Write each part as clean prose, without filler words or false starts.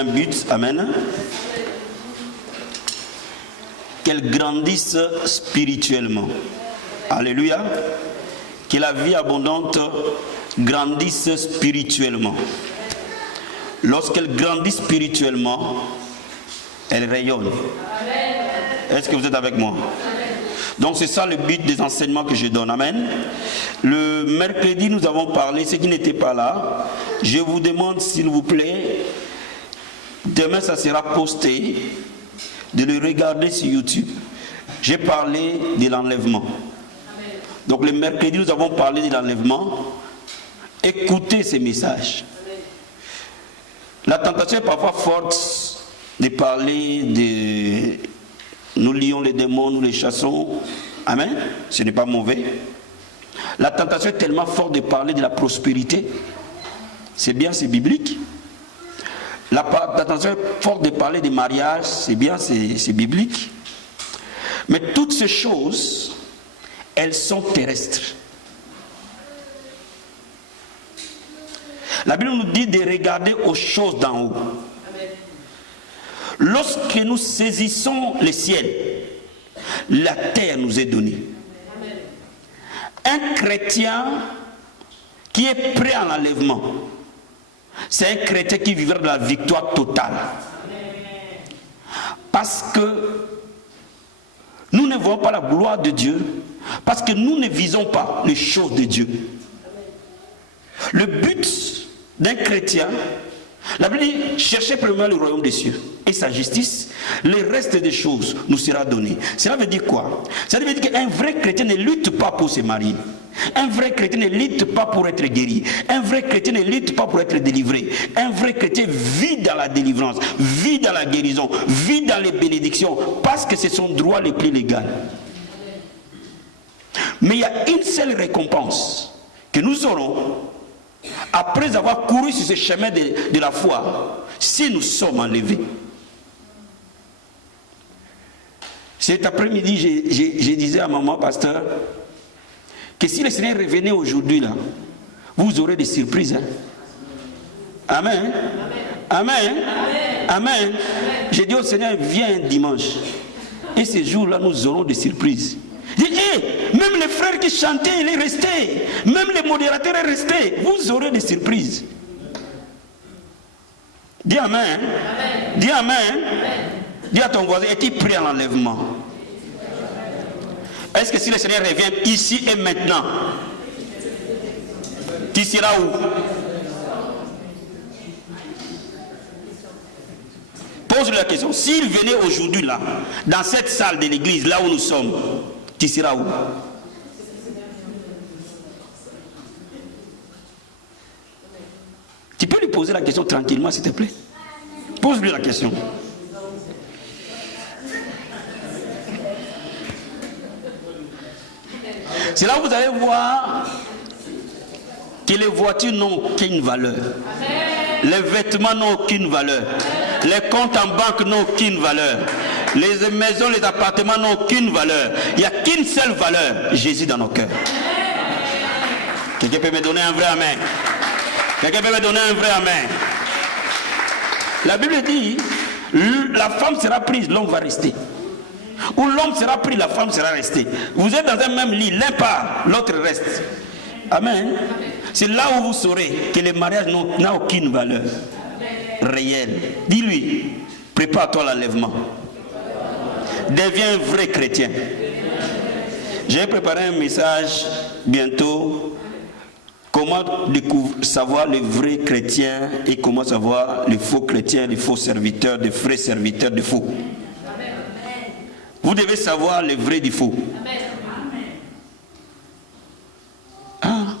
un but, amen, qu'elle grandisse spirituellement. Alléluia. Que la vie abondante grandisse spirituellement. Lorsqu'elle grandit spirituellement, elle rayonne. Est-ce que vous êtes avec moi? Donc c'est ça le but des enseignements que je donne. Amen. Le mercredi, nous avons parlé, ceux qui n'étaient pas là, je vous demande s'il vous plaît, demain ça sera posté, de le regarder sur YouTube. J'ai parlé de l'enlèvement. Donc le mercredi, nous avons parlé de l'enlèvement. Écoutez ces messages. La tentation est parfois forte de parler de... Nous lions les démons, nous les chassons. Amen. Ce n'est pas mauvais. La tentation est tellement forte de parler de la prospérité. C'est bien, c'est biblique. La tentation est forte de parler des mariages. C'est bien, c'est biblique. Mais toutes ces choses, elles sont terrestres. La Bible nous dit de regarder aux choses d'en haut. Lorsque nous saisissons le ciel, la terre nous est donnée. Un chrétien qui est prêt à l'enlèvement, c'est un chrétien qui vivra de la victoire totale. Parce que nous ne voyons pas la gloire de Dieu, parce que nous ne visons pas les choses de Dieu. Le but d'un chrétien, la Bible dit, cherchez premièrement le royaume des cieux et sa justice, le reste des choses nous sera donné. Cela veut dire quoi? Cela veut dire qu'un vrai chrétien ne lutte pas pour se marier. Un vrai chrétien ne lutte pas pour être guéri. Un vrai chrétien ne lutte pas pour être délivré. Un vrai chrétien vit dans la délivrance, vit dans la guérison, vit dans les bénédictions, parce que c'est son droit le plus légal. Mais il y a une seule récompense que nous aurons après avoir couru sur ce chemin de la foi, si nous sommes enlevés. Cet après-midi, je disais à maman, pasteur, que si le Seigneur revenait aujourd'hui, là, vous aurez des surprises. Hein? Amen. Amen. Amen. Amen. J'ai dit au Seigneur, viens dimanche. Et ce jour-là, nous aurons des surprises. J'ai dit, même les frères qui chantaient, il est resté. Même les modérateurs est resté. Vous aurez des surprises. Dis amen. Amen. Dis amen. Amen. Dis à ton voisin, es-tu prêt à l'enlèvement? Est-ce que si le Seigneur revient ici et maintenant, tu seras où? Pose-lui la question. S'il venait aujourd'hui là, dans cette salle de l'église, là où nous sommes, tu seras où? Tu peux lui poser la question tranquillement, s'il te plaît. Pose-lui la question. C'est là où vous allez voir que les voitures n'ont aucune valeur. Les vêtements n'ont aucune valeur. Les comptes en banque n'ont aucune valeur. Les maisons, les appartements n'ont aucune valeur. Il n'y a qu'une seule valeur, Jésus dans nos cœurs. Quelqu'un peut me donner un vrai amen? Quelqu'un peut me donner un vrai amen? La Bible dit, la femme sera prise, l'homme va rester. Ou l'homme sera pris, la femme sera restée. Vous êtes dans un même lit, l'un part, l'autre reste. Amen. C'est là où vous saurez que le mariage n'a aucune valeur réelle. Dis-lui, prépare-toi à l'enlèvement. Deviens un vrai chrétien. J'ai préparé un message bientôt. Comment savoir les vrais chrétiens et comment savoir les faux chrétiens, les faux serviteurs, les vrais serviteurs de faux. Vous devez savoir les vrais du faux. Ah.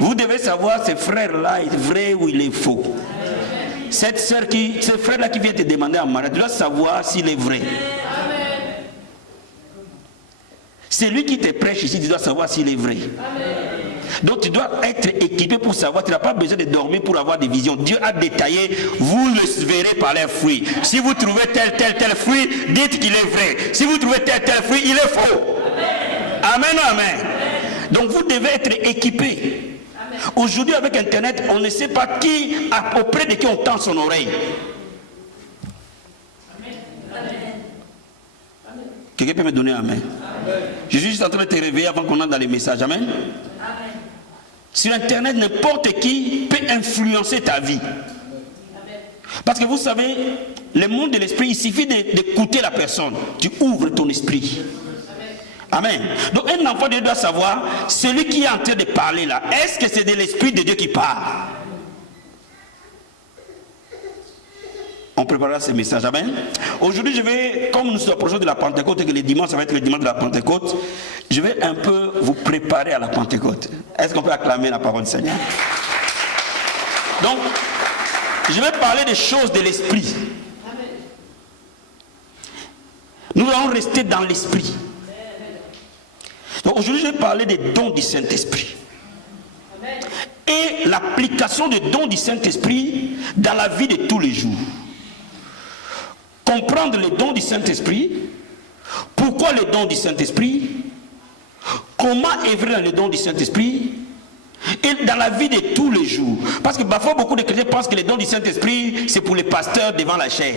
Vous devez savoir ces frères-là, il est vrai ou il est faux. Cette sœur ce frère-là qui vient te demander en mariage, tu dois savoir s'il est vrai. C'est lui qui te prêche ici, tu dois savoir s'il est vrai. Donc tu dois être équipé pour savoir, tu n'as pas besoin de dormir pour avoir des visions. Dieu a détaillé, vous le verrez par leurs fruits. Si vous trouvez tel fruit, dites qu'il est vrai. Si vous trouvez tel fruit, il est faux. Amen, amen. Donc vous devez être équipé Aujourd'hui, avec Internet, on ne sait pas auprès de qui on tend son oreille. Quelqu'un peut me donner un amen? Je suis juste en train de te réveiller avant qu'on entre dans les messages. Amen. Amen. Sur Internet, n'importe qui peut influencer ta vie. Amen. Parce que vous savez, le monde de l'esprit, il suffit d'écouter la personne. Tu ouvres ton esprit. Amen. Donc un enfant de Dieu doit savoir, celui qui est en train de parler là, est-ce que c'est de l'esprit de Dieu qui parle? On préparera ce message. Amen. Aujourd'hui, je vais, comme nous nous approchons de la Pentecôte et que le dimanche, ça va être le dimanche de la Pentecôte, je vais un peu vous préparer à la Pentecôte. Est-ce qu'on peut acclamer la parole du Seigneur? Donc, je vais parler des choses de l'esprit. Nous allons rester dans l'esprit. Donc aujourd'hui, je vais parler des dons du Saint-Esprit. Et l'application des dons du Saint-Esprit dans la vie de tous les jours. Comprendre les dons du Saint-Esprit. Pourquoi les dons du Saint-Esprit? Comment œuvrer dans les dons du Saint-Esprit? Et dans la vie de tous les jours. Parce que parfois, beaucoup de chrétiens pensent que les dons du Saint-Esprit, c'est pour les pasteurs devant la chair.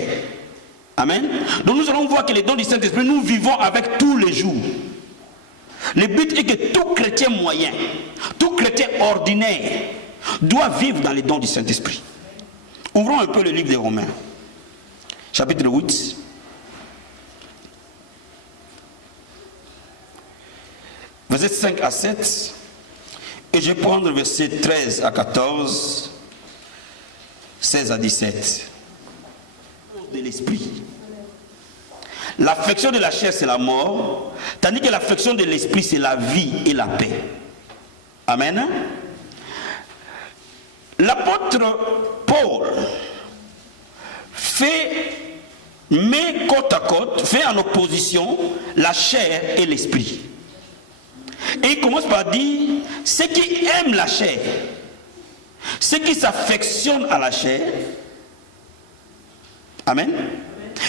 Amen. Donc nous allons voir que les dons du Saint-Esprit, nous vivons avec tous les jours. Le but est que tout chrétien moyen, tout chrétien ordinaire doit vivre dans les dons du Saint-Esprit. Ouvrons un peu le livre des Romains, chapitre 8. Versets 5 à 7. Et je vais prendre versets 13 à 14, 16 à 17. De l'esprit. L'affection de la chair, c'est la mort, tandis que l'affection de l'esprit, c'est la vie et la paix. Amen. L'apôtre Paul met côte à côte, fait en opposition la chair et l'esprit. Et il commence par dire, ceux qui aiment la chair, ceux qui s'affectionnent à la chair, amen,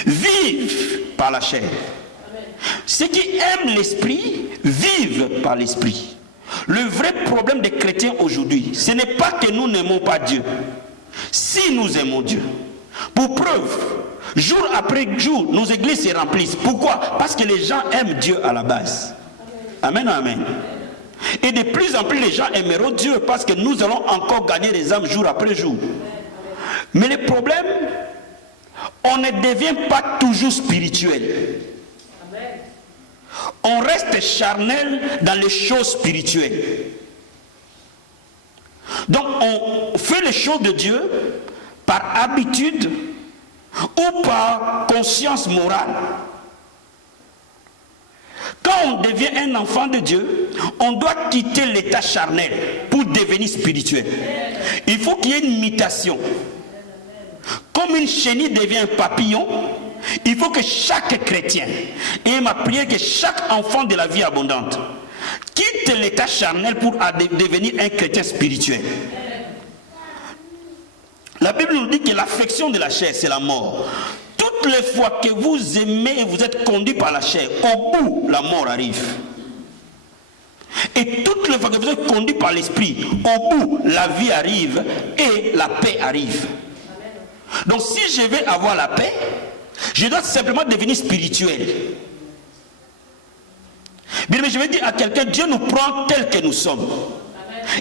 vivent par la chair. Amen. Ceux qui aiment l'esprit vivent par l'esprit. Le vrai problème des chrétiens aujourd'hui, ce n'est pas que nous n'aimons pas Dieu. Si nous aimons Dieu, pour preuve, jour après jour, nos églises se remplissent. Pourquoi? Parce que les gens aiment Dieu à la base. Amen, amen. Et de plus en plus, les gens aimeront Dieu parce que nous allons encore gagner des âmes jour après jour. Mais le problème, on ne devient pas toujours spirituel. On reste charnel dans les choses spirituelles. Donc on fait les choses de Dieu par habitude ou par conscience morale. Quand on devient un enfant de Dieu, on doit quitter l'état charnel pour devenir spirituel. Il faut qu'il y ait une mutation. Comme une chenille devient un papillon, il faut que chaque chrétien, et ma prière que chaque enfant de la vie abondante, quitte l'état charnel pour devenir un chrétien spirituel. La Bible nous dit que l'affection de la chair, c'est la mort. Toutes les fois que vous aimez et vous êtes conduit par la chair, au bout, la mort arrive. Et toutes les fois que vous êtes conduit par l'esprit, au bout, la vie arrive et la paix arrive. Donc si je veux avoir la paix, je dois simplement devenir spirituel. Bien, mais je vais dire à quelqu'un, Dieu nous prend tel que nous sommes.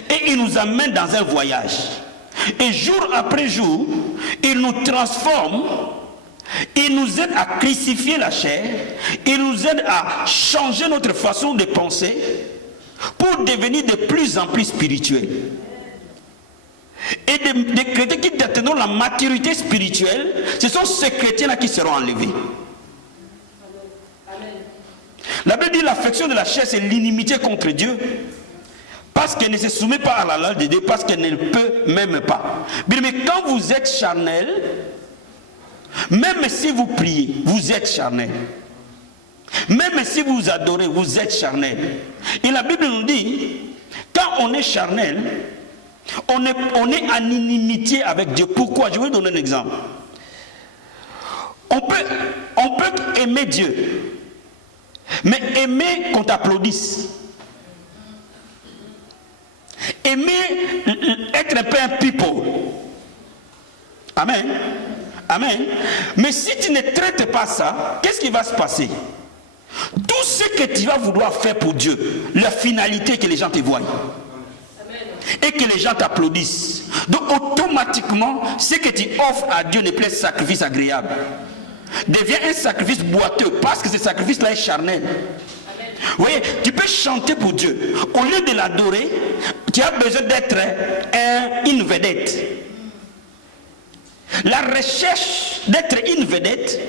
Et il nous amène dans un voyage. Et jour après jour, il nous transforme. Il nous aide à crucifier la chair. Il nous aide à changer notre façon de penser pour devenir de plus en plus spirituels. Et des chrétiens qui détiennent la maturité spirituelle, ce sont ces chrétiens-là qui seront enlevés. Amen. La Bible dit l'affection de la chair, c'est l'inimitié contre Dieu. Parce qu'elle ne se soumet pas à la loi de Dieu, parce qu'elle ne peut même pas. Mais quand vous êtes charnel, même si vous priez, vous êtes charnel. Même si vous adorez, vous êtes charnel. Et la Bible nous dit, quand on est charnel, on est en inimitié avec Dieu. Pourquoi? Je vais vous donner un exemple. On peut aimer Dieu, mais aimer qu'on t'applaudisse. aimer être un peu un people. Amen. Amen. Mais si tu ne traites pas ça, qu'est-ce qui va se passer? Tout ce que tu vas vouloir faire pour Dieu, la finalité que les gens te voient et que les gens t'applaudissent. Donc automatiquement, ce que tu offres à Dieu n'est plus un sacrifice agréable. Devient un sacrifice boiteux parce que ce sacrifice-là est charnel. Vous voyez, tu peux chanter pour Dieu. Au lieu de l'adorer, tu as besoin d'être une vedette. La recherche d'être une vedette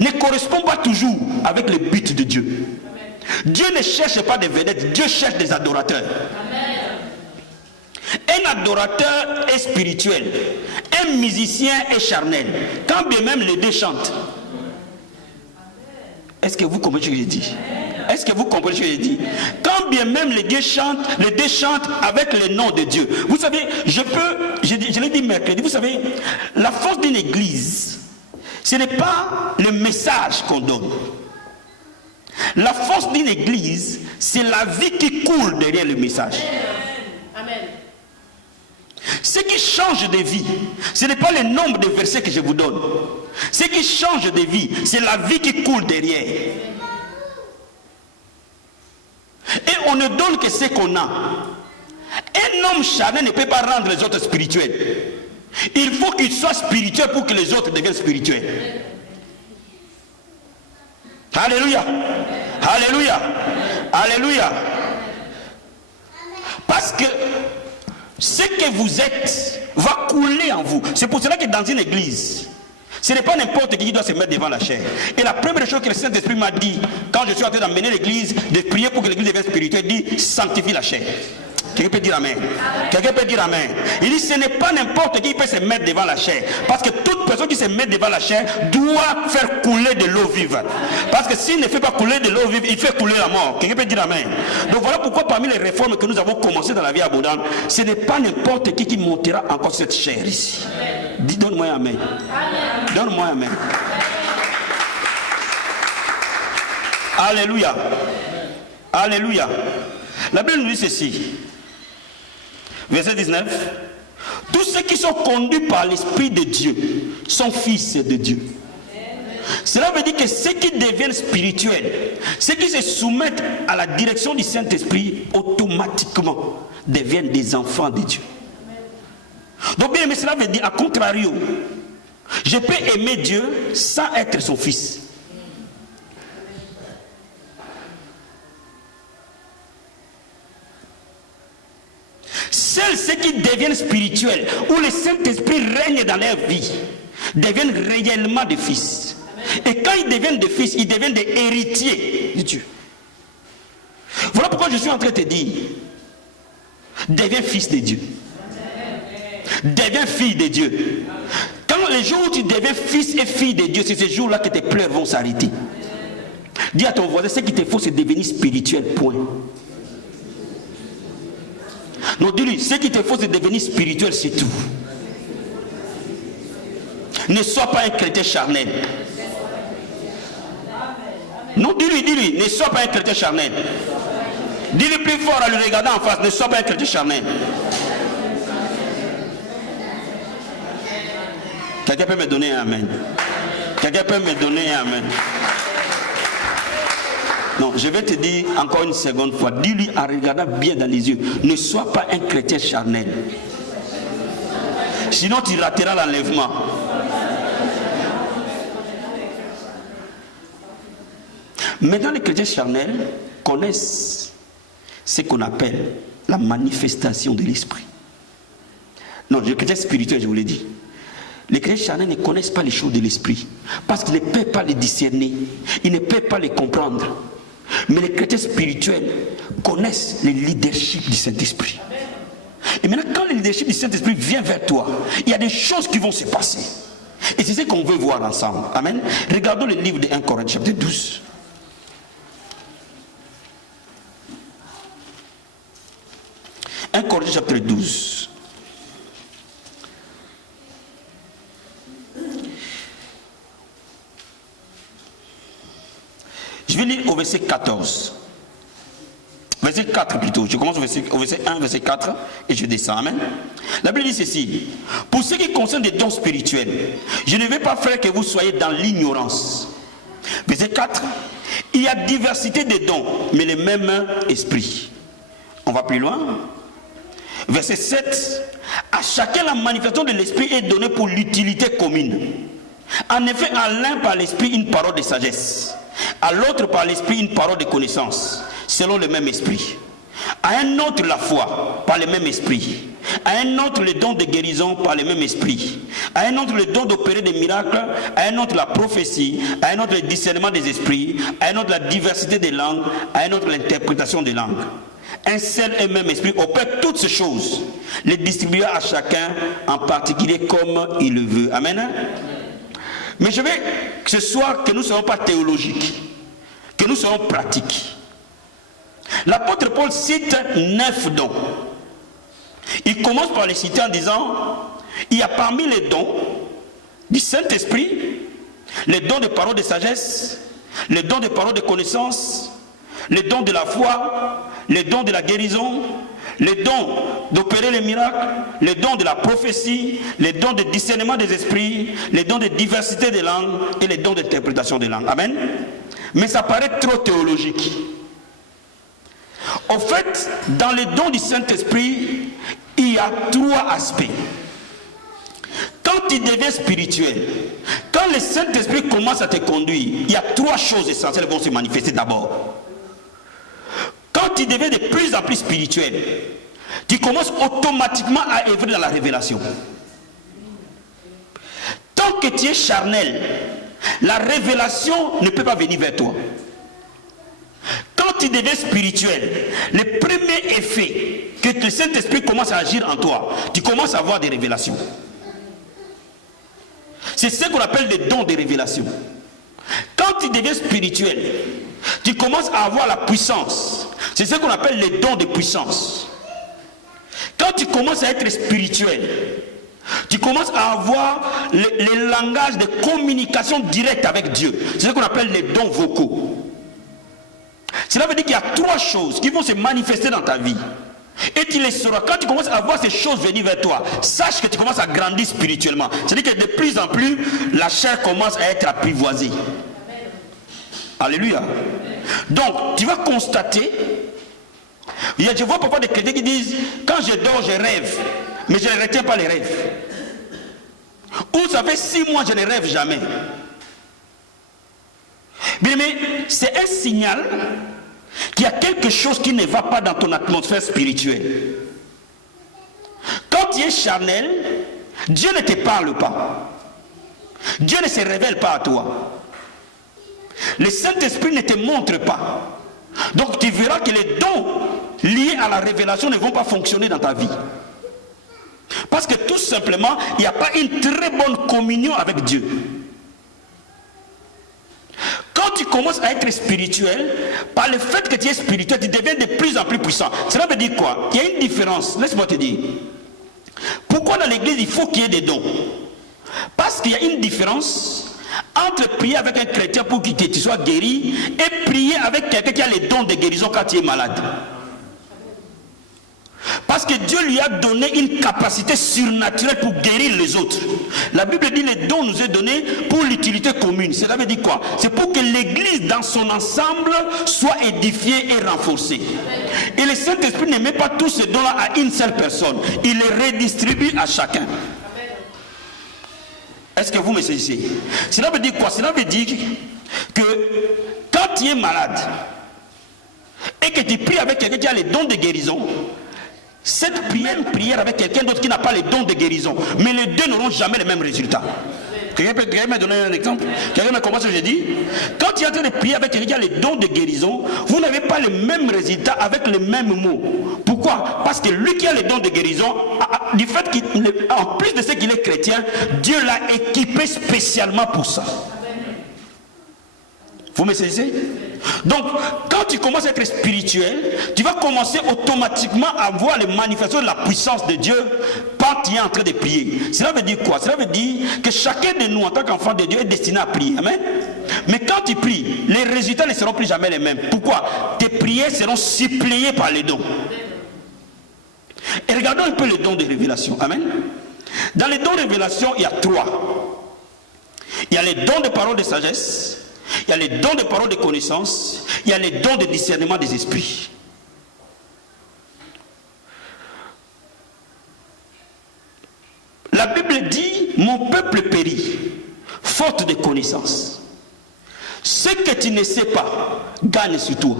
ne correspond pas toujours avec le but de Dieu. Dieu ne cherche pas des vedettes, Dieu cherche des adorateurs. Un adorateur est spirituel, un musicien est charnel, quand bien même les deux chantent. Est-ce que vous comprenez ce que je dis? Est-ce que vous comprenez ce que je dis? Quand bien même les deux chantent avec le nom de Dieu. Vous savez, je l'ai dit mercredi, vous savez, la force d'une église, ce n'est pas le message qu'on donne. La force d'une église, c'est la vie qui coule derrière le message. Amen. Ce qui change de vie, ce n'est pas le nombre de versets que je vous donne. Ce qui change de vie, c'est la vie qui coule derrière. Et on ne donne que ce qu'on a. Un homme charnel ne peut pas rendre les autres spirituels. Il faut qu'il soit spirituel pour que les autres deviennent spirituels. Alléluia. Alléluia. Alléluia. Parce que ce que vous êtes va couler en vous. C'est pour cela que dans une église, ce n'est pas n'importe qui doit se mettre devant la chair. Et la première chose que le Saint-Esprit m'a dit, quand je suis en train d'emmener l'église, de prier pour que l'église devienne spirituelle, il dit, sanctifie la chair. Quelqu'un peut dire amen. Quelqu'un peut dire amen. Il dit, ce n'est pas n'importe qui peut se mettre devant la chair. Parce que toute personne qui se met devant la chair doit faire couler de l'eau vive. Parce que s'il ne fait pas couler de l'eau vive, il fait couler la mort. Quelqu'un peut dire amen. Donc voilà pourquoi parmi les réformes que nous avons commencées dans la vie abondante, ce n'est pas n'importe qui montera encore cette chair ici. Dis, donne-moi un amen. Donne-moi un amen. Alléluia. Alléluia. La Bible nous dit ceci. Verset 19. Tous ceux qui sont conduits par l'Esprit de Dieu sont fils de Dieu. Cela veut dire que ceux qui deviennent spirituels, ceux qui se soumettent à la direction du Saint-Esprit, automatiquement deviennent des enfants de Dieu. Donc bien, mais cela veut dire, à contrario, je peux aimer Dieu sans être son fils. Seuls ceux qui deviennent spirituels, où le Saint-Esprit règne dans leur vie, deviennent réellement des fils. Et quand ils deviennent des fils, ils deviennent des héritiers de Dieu. Voilà pourquoi je suis en train de te dire, deviens fils de Dieu. Deviens fille de Dieu. Quand les jours où tu deviens fils et fille de Dieu, c'est ces jours-là que tes pleurs vont s'arrêter. Dis à ton voisin, ce qu'il te faut, c'est devenir spirituel, point. Non, dis-lui, ce qu'il te faut, c'est devenir spirituel, c'est tout. Ne sois pas un chrétien charnel. Non, dis-lui, ne sois pas un chrétien charnel. Dis-lui plus fort en le regardant en face, ne sois pas un chrétien charnel. Quelqu'un peut me donner un amen? Quelqu'un peut me donner un amen? Non, je vais te dire encore une seconde fois. Dis-lui en regardant bien dans les yeux, ne sois pas un chrétien charnel. Sinon tu rateras l'enlèvement. Maintenant les chrétiens charnels connaissent ce qu'on appelle la manifestation de l'esprit. Non, les chrétiens spirituels, je vous l'ai dit. Les chrétiens charnels ne connaissent pas les choses de l'esprit parce qu'ils ne peuvent pas les discerner, ils ne peuvent pas les comprendre. Mais les chrétiens spirituels connaissent le leadership du Saint-Esprit. Et maintenant, quand le leadership du Saint-Esprit vient vers toi, il y a des choses qui vont se passer. Et c'est ce qu'on veut voir ensemble. Amen. Regardons le livre de 1 Corinthiens chapitre 12. 1 Corinthiens chapitre 12. Je vais lire au verset 14. Verset 4 plutôt. Je commence au verset 1, verset 4 et je descends. Amen. La Bible dit ceci. Pour ce qui concerne des dons spirituels, je ne vais pas faire que vous soyez dans l'ignorance. Verset 4. Il y a diversité de dons, mais le même esprit. On va plus loin. Verset 7. À chacun la manifestation de l'esprit est donnée pour l'utilité commune. En effet, à l'un par l'esprit une parole de sagesse, à l'autre par l'esprit une parole de connaissance, selon le même esprit. À un autre la foi, par le même esprit. À un autre le don de guérison, par le même esprit. À un autre le don d'opérer des miracles. À un autre la prophétie. À un autre le discernement des esprits. À un autre la diversité des langues. À un autre l'interprétation des langues. Un seul et même esprit opère toutes ces choses, les distribuant à chacun en particulier comme il le veut. Amen. Mais je veux que ce soit que nous ne soyons pas théologiques, que nous soyons pratiques. L'apôtre Paul cite 9 dons. Il commence par les citer en disant, il y a parmi les dons du Saint-Esprit, les dons de paroles de sagesse, les dons de paroles de connaissance, les dons de la foi, les dons de la guérison, les dons d'opérer les miracles, les dons de la prophétie, les dons de discernement des esprits, les dons de diversité des langues et les dons d'interprétation des langues. Amen. Mais ça paraît trop théologique. En fait, dans les dons du Saint-Esprit, il y a 3 aspects. Quand tu deviens spirituel, quand le Saint-Esprit commence à te conduire, il y a 3 choses essentielles qui vont se manifester d'abord. Quand tu deviens de plus en plus spirituel, tu commences automatiquement à œuvrer dans la révélation. Tant que tu es charnel, la révélation ne peut pas venir vers toi. Quand tu deviens spirituel, le premier effet que le Saint-Esprit commence à agir en toi, tu commences à avoir des révélations. C'est ce qu'on appelle des dons de révélation. Quand tu deviens spirituel, tu commences à avoir la puissance. C'est ce qu'on appelle les dons de puissance. Quand tu commences à être spirituel, tu commences à avoir les langages de communication directe avec Dieu. C'est ce qu'on appelle les dons vocaux. Cela veut dire qu'il y a 3 choses qui vont se manifester dans ta vie. Et tu les sauras. Quand tu commences à voir ces choses venir vers toi, sache que tu commences à grandir spirituellement. C'est-à-dire que de plus en plus, la chair commence à être apprivoisée. Alléluia. Donc, tu vas constater, je vois parfois des chrétiens qui disent, quand je dors, je rêve, mais je ne retiens pas les rêves. Ou ça fait 6 mois, je ne rêve jamais. Bien, mais c'est un signal qu'il y a quelque chose qui ne va pas dans ton atmosphère spirituelle. Quand tu es charnel, Dieu ne te parle pas. Dieu ne se révèle pas à toi. Le Saint-Esprit ne te montre pas. Donc tu verras que les dons liés à la révélation ne vont pas fonctionner dans ta vie. Parce que tout simplement, il n'y a pas une très bonne communion avec Dieu. Quand tu commences à être spirituel, par le fait que tu es spirituel, tu deviens de plus en plus puissant. Cela veut dire quoi? Il y a une différence. Laisse-moi te dire. Pourquoi dans l'église il faut qu'il y ait des dons? Parce qu'il y a une différence entre prier avec un chrétien pour que tu sois guéri et prier avec quelqu'un qui a les dons de guérison quand tu es malade. Parce que Dieu lui a donné une capacité surnaturelle pour guérir les autres. La Bible dit les dons nous est donné pour l'utilité commune. Cela veut dire quoi? C'est pour que l'église dans son ensemble soit édifiée et renforcée. Et le Saint-Esprit ne met pas tous ces dons-là à une seule personne. Il les redistribue à chacun. Est-ce que vous me saisissez? Cela veut dire quoi? Cela veut dire que quand tu es malade et que tu pries avec quelqu'un qui a les dons de guérison, cette prière avec quelqu'un d'autre qui n'a pas les dons de guérison, mais les deux n'auront jamais le même résultat. Quelqu'un peut me donner un exemple? Quelqu'un me comprend ce que j'ai dit? Quand tu es en train de prier avec quelqu'un qui a les dons de guérison, vous n'avez pas le même résultat avec les mêmes mots. Pourquoi? Parce que lui qui a les dons de guérison, du fait qu'en plus de ce qu'il est chrétien, Dieu l'a équipé spécialement pour ça. Vous me saisissez? Donc, quand tu commences à être spirituel, tu vas commencer automatiquement à voir les manifestations de la puissance de Dieu quand tu es en train de prier. Cela veut dire quoi? Cela veut dire que chacun de nous, en tant qu'enfant de Dieu, est destiné à prier. Amen. Mais quand tu pries, les résultats ne seront plus jamais les mêmes. Pourquoi? Tes prières seront suppléées par les dons. Et regardons un peu les dons de révélation. Amen. Dans les dons de révélation, il y a 3. Il y a les dons de parole de sagesse, il y a les dons de parole de connaissance, il y a les dons de discernement des esprits. La Bible dit, mon peuple périt, faute de connaissance. Ce que tu ne sais pas, gagne sur toi.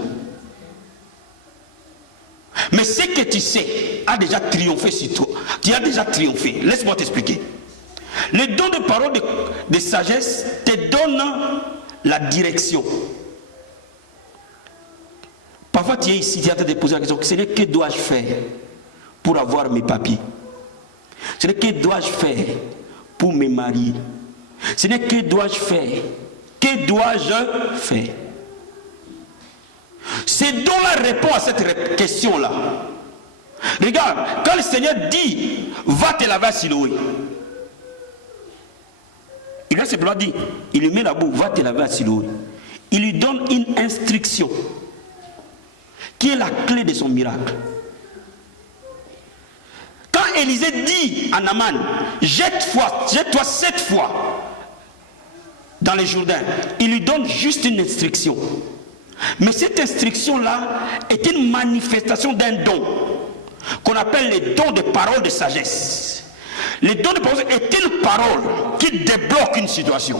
Mais ce que tu sais a déjà triomphé sur toi. Tu as déjà triomphé. Laisse-moi t'expliquer. Les dons de parole de sagesse te donnent la direction. Parfois tu es ici, tu es en train de poser la question, Seigneur, que dois-je faire pour avoir mes papiers? Seigneur, que dois-je faire pour me marier? Seigneur, que dois-je faire? Que dois-je faire? C'est dont la réponse à cette question-là. Regarde, quand le Seigneur dit, va te laver à Siloé, il a simplement dit, il lui met la boue, va te laver à Siloé. Il lui donne une instruction qui est la clé de son miracle. Quand Élisée dit à Naaman, jette-toi 7 fois dans les Jourdains, il lui donne juste une instruction. Mais cette instruction-là est une manifestation d'un don qu'on appelle les dons de parole de sagesse. Les dons de parole est une parole qui débloque une situation.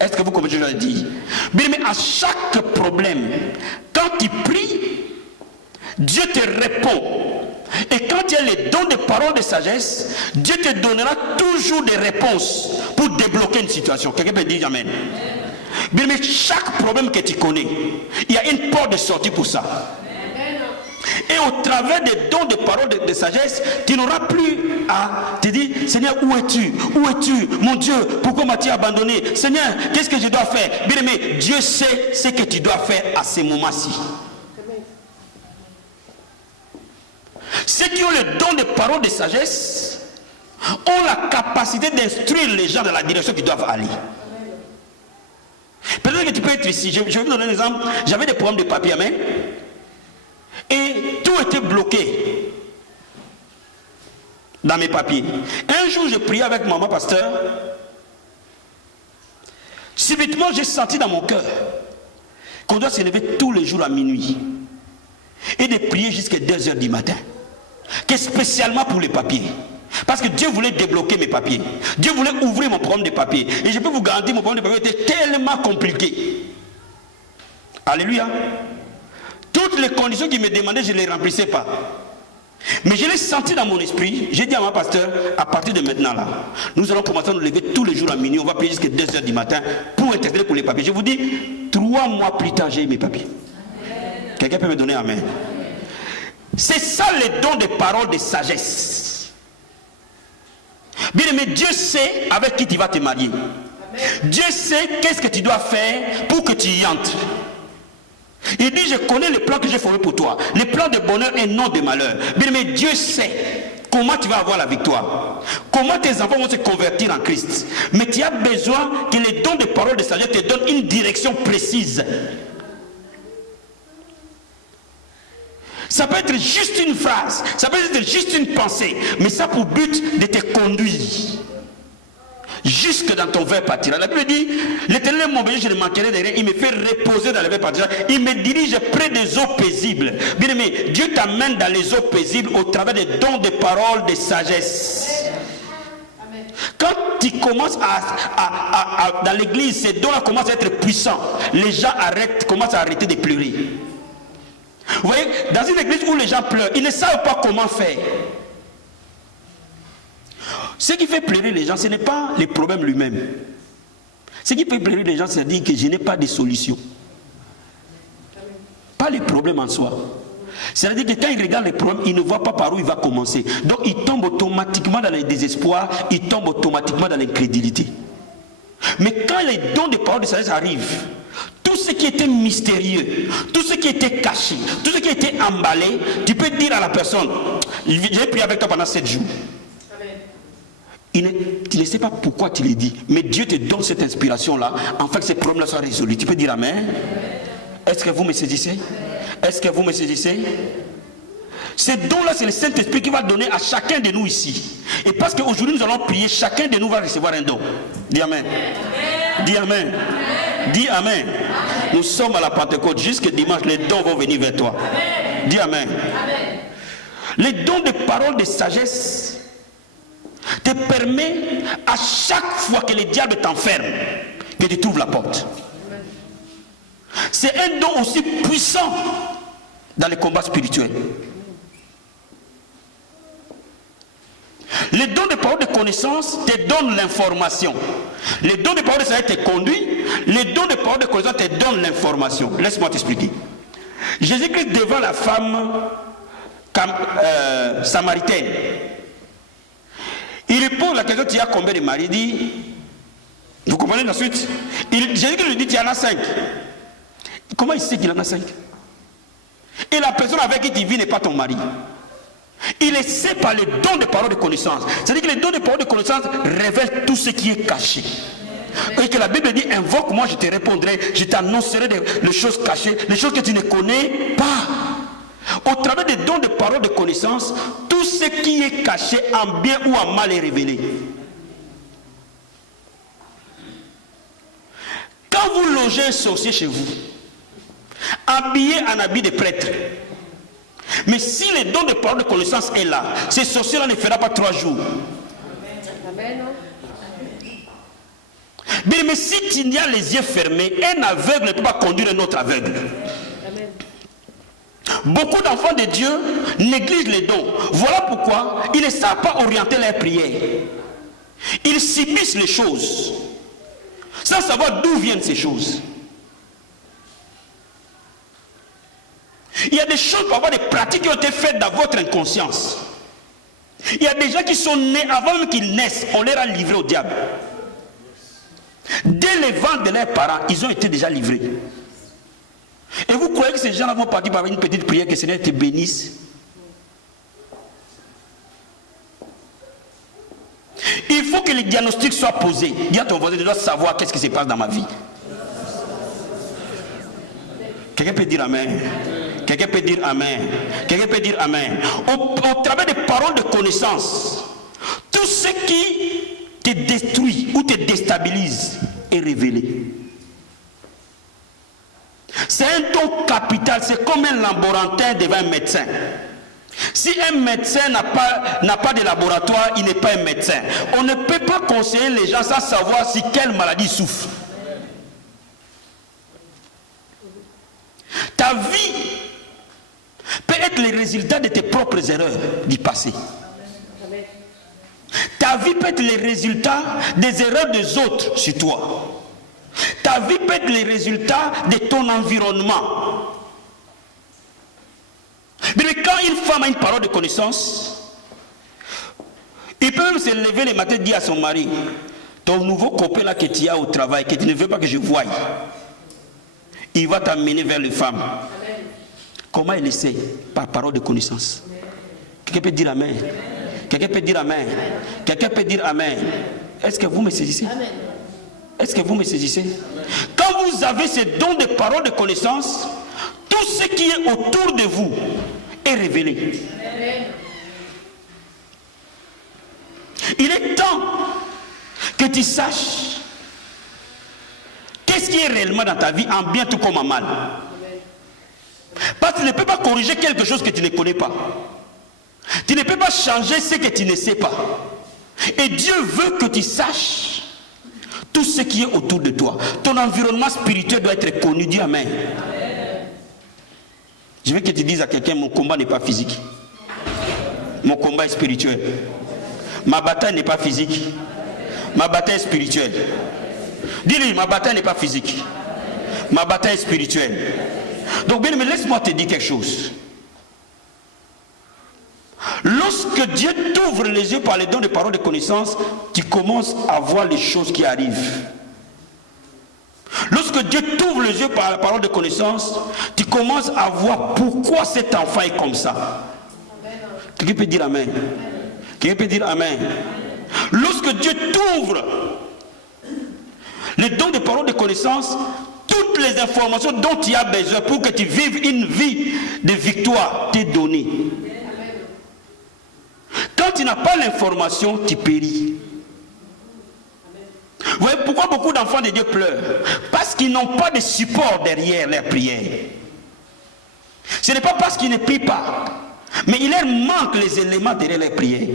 Est-ce que vous comprenez ce que je dis? Mais à chaque problème, quand tu pries, Dieu te répond. Et quand tu as les dons de parole de sagesse, Dieu te donnera toujours des réponses pour débloquer une situation. Quelqu'un peut dire amen. Mais chaque problème que tu connais, il y a une porte de sortie pour ça. Et au travers des dons de parole de sagesse, tu n'auras plus à te dire, Seigneur, où es-tu? Où es-tu? Mon Dieu, pourquoi m'as-tu abandonné? Seigneur, qu'est-ce que je dois faire? Bien aimé, Dieu sait ce que tu dois faire à ce moment-ci. Ceux qui ont le don de parole de sagesse ont la capacité d'instruire les gens dans la direction qu'ils doivent aller. Peut-être que tu peux être ici. Je vais vous donner un exemple. J'avais des problèmes de papier, amen. Et tout était bloqué dans mes papiers. Un jour, je priais avec maman pasteur. Subitement, j'ai senti dans mon cœur qu'on doit se lever tous les jours à minuit et de prier jusqu'à 2 heures du matin. Que spécialement pour les papiers. Parce que Dieu voulait débloquer mes papiers. Dieu voulait ouvrir mon problème de papiers. Et je peux vous garantir, mon problème de papiers était tellement compliqué. Alléluia. Toutes les conditions qu'il me demandait, je ne les remplissais pas. Mais je l'ai senti dans mon esprit. J'ai dit à mon pasteur, à partir de maintenant là, nous allons commencer à nous lever tous les jours à minuit. On va prier jusqu'à 2 heures du matin pour intercéder pour les papiers. Je vous dis, 3 mois plus tard, j'ai eu mes papiers. Quelqu'un peut me donner amen? C'est ça les dons de parole de sagesse. Bien aimé, Dieu sait avec qui tu vas te marier. Dieu sait qu'est-ce que tu dois faire pour que tu y entres. Il dit, je connais les plans que j'ai formés pour toi. Les plans de bonheur et non de malheur. Bien aimé, Dieu sait comment tu vas avoir la victoire. Comment tes enfants vont se convertir en Christ. Mais tu as besoin que les dons de parole de sagesse te donnent une direction précise. Ça peut être juste une phrase, ça peut être juste une pensée, mais ça a pour but de te conduire jusque dans ton verre pâtira. La Bible dit, l'Éternel est mon berger, je ne manquerai de rien, il me fait reposer dans le verre pâtira, il me dirige près des eaux paisibles. Bien aimé, Dieu t'amène dans les eaux paisibles au travers des dons de paroles de sagesse. Amen. Quand tu commences dans l'église, ces dons-là commencent à être puissants, les gens commencent à arrêter de pleurer. Vous voyez, dans une église où les gens pleurent, ils ne savent pas comment faire. Ce qui fait pleurer les gens, ce n'est pas le problème lui-même. Ce qui fait pleurer les gens, c'est dire que je n'ai pas de solution. Pas le problème en soi. C'est-à-dire que quand ils regardent les problèmes, ils ne voient pas par où il va commencer. Donc ils tombent automatiquement dans le désespoir, ils tombent automatiquement dans l'incrédulité. Mais quand les dons de parole de sagesse arrivent, tout ce qui était mystérieux, tout ce qui était caché, tout ce qui était emballé, tu peux dire à la personne, j'ai prié avec toi pendant 7 jours. Tu ne sais pas pourquoi tu l'as dit, mais Dieu te donne cette inspiration-là, afin que ces problèmes-là soient résolus. Tu peux dire amen. Est-ce que vous me saisissez? Est-ce que vous me saisissez? Ces dons-là, c'est le Saint-Esprit qui va donner à chacun de nous ici. Et parce qu'aujourd'hui, nous allons prier, chacun de nous va recevoir un don. Dis Amen. Dis Amen. Dis Amen. Nous sommes à la Pentecôte. Jusque dimanche, les dons vont venir vers toi. Dis Amen. Les dons de parole de sagesse te permet à chaque fois que le diable t'enferme, que tu trouves la porte. C'est un don aussi puissant dans les combats spirituels. Les dons de parole de connaissance te donnent l'information. Les dons de parole de sagesse te conduisent. Les dons de parole de connaissance te donnent l'information. Laisse-moi t'expliquer. Jésus-Christ devant la femme samaritaine, il lui pose la question: tu as combien de maris? Il dit, vous comprenez la suite? Jésus-Christ lui dit, tu en as 5. Comment il sait qu'il en a 5? Et la personne avec qui tu vis n'est pas ton mari. Il le sait par les dons de parole de connaissance. C'est-à-dire que les dons de parole de connaissance révèlent tout ce qui est caché. Et que la Bible dit, invoque-moi, je te répondrai, je t'annoncerai les choses cachées, les choses que tu ne connais pas. Au travers des dons de parole de connaissance, tout ce qui est caché en bien ou en mal est révélé. Quand vous logez un sorcier chez vous, habillé en habit de prêtre, mais si le don de parole de connaissance est là, ce sorcier-là ne fera pas 3 jours. Amen. Mais si tu as les yeux fermés, un aveugle ne peut pas conduire un autre aveugle. Amen. Beaucoup d'enfants de Dieu négligent les dons. Voilà pourquoi ils ne savent pas orienter leurs prières. Ils subissent les choses sans savoir d'où viennent ces choses. Il y a des choses, parfois des pratiques qui ont été faites dans votre inconscience. Il y a des gens qui sont nés avant même qu'ils naissent, on les a livrés au diable. Dès les ventres de leurs parents, ils ont été déjà livrés. Et vous croyez que ces gens-là vont partir par une petite prière, que le Seigneur te bénisse? Il faut que le diagnostic soit posé. Dis à ton voisin, tu dois savoir qu'est-ce qui se passe dans ma vie. Quelqu'un peut dire Amen. Quelqu'un peut dire Amen. Quelqu'un peut dire Amen. Au travers des paroles de connaissance, tout ce qui te détruit ou te déstabilise est révélé. C'est un don capital. C'est comme un laborantin devant un médecin. Si un médecin n'a pas de laboratoire, il n'est pas un médecin. On ne peut pas conseiller les gens sans savoir si quelle maladie souffre. Ta vie peut être le résultat de tes propres erreurs du passé. Ta vie peut être le résultat des erreurs des autres sur toi. Ta vie peut être le résultat de ton environnement. Mais quand une femme a une parole de connaissance, il peut même se lever le matin et dire à son mari: ton nouveau copain là que tu as au travail, que tu ne veux pas que je voie, il va t'amener vers les femmes. Amen. Comment il le sait? Par parole de connaissance. Quelqu'un peut dire Amen. Quelqu'un peut dire Amen. Quelqu'un peut dire Amen. Est-ce que vous me saisissez? Est-ce que vous me saisissez? Quand vous avez ce don de parole de connaissance, tout ce qui est autour de vous est révélé. Amen. Il est temps que tu saches qu'est-ce qui est réellement dans ta vie, en bien tout comme en mal. Parce que tu ne peux pas corriger quelque chose que tu ne connais pas. Tu ne peux pas changer ce que tu ne sais pas. Et Dieu veut que tu saches tout ce qui est autour de toi. Ton environnement spirituel doit être connu. Dis Amen. Je veux que tu dises à quelqu'un: mon combat n'est pas physique. Mon combat est spirituel. Ma bataille n'est pas physique. Ma bataille est spirituelle. Dis-lui: ma bataille n'est pas physique. Ma bataille est spirituelle. Donc bien aimé, laisse-moi te dire quelque chose. Lorsque Dieu t'ouvre les yeux par les dons de paroles de connaissance, tu commences à voir les choses qui arrivent. Lorsque Dieu t'ouvre les yeux par la parole de connaissance, tu commences à voir pourquoi cet enfant est comme ça. Quelqu'un peut dire Amen. Quelqu'un peut dire Amen. Lorsque Dieu t'ouvre les dons de paroles de connaissance, toutes les informations dont tu as besoin pour que tu vives une vie de victoire t'est donnée. Quand tu n'as pas l'information, tu péris. Vous voyez pourquoi beaucoup d'enfants de Dieu pleurent? Parce qu'ils n'ont pas de support derrière leurs prières. Ce n'est pas parce qu'ils ne prient pas, mais il leur manque les éléments derrière leurs prières.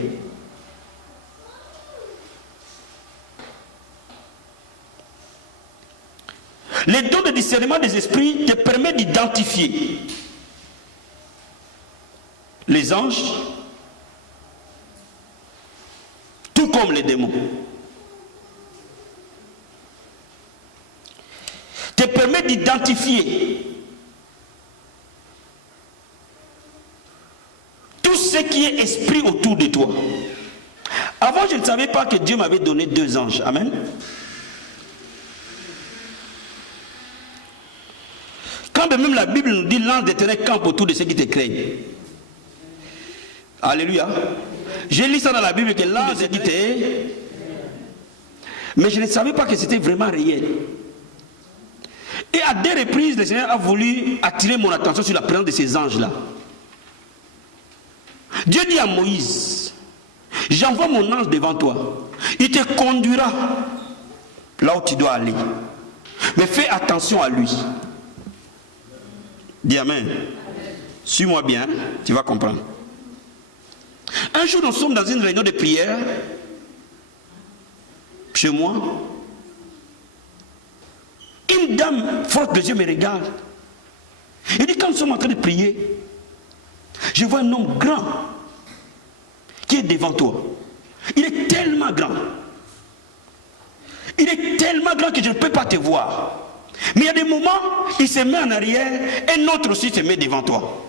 Les dons de discernement des esprits te permettent d'identifier les anges, tout comme les démons. Te permet d'identifier tout ce qui est esprit autour de toi. Avant, je ne savais pas que Dieu m'avait donné 2 anges. Amen. Quand même la Bible nous dit l'ange d'Éternel campe autour de ceux qui te craignent. Alléluia. J'ai lu ça dans la Bible que l'ange qui te... Mais je ne savais pas que c'était vraiment réel. Et à 2 reprises, le Seigneur a voulu attirer mon attention sur la présence de ces anges-là. Dieu dit à Moïse, j'envoie mon ange devant toi. Il te conduira là où tu dois aller. Mais fais attention à lui. Dis Amen. Suis-moi bien, tu vas comprendre. Un jour, nous sommes dans une réunion de prière, chez moi. Une dame frotte les yeux, me regarde. Elle dit, quand nous sommes en train de prier, je vois un homme grand qui est devant toi. Il est tellement grand. Il est tellement grand que je ne peux pas te voir. Mais il y a des moments, il se met en arrière, et l'autre aussi se met devant toi.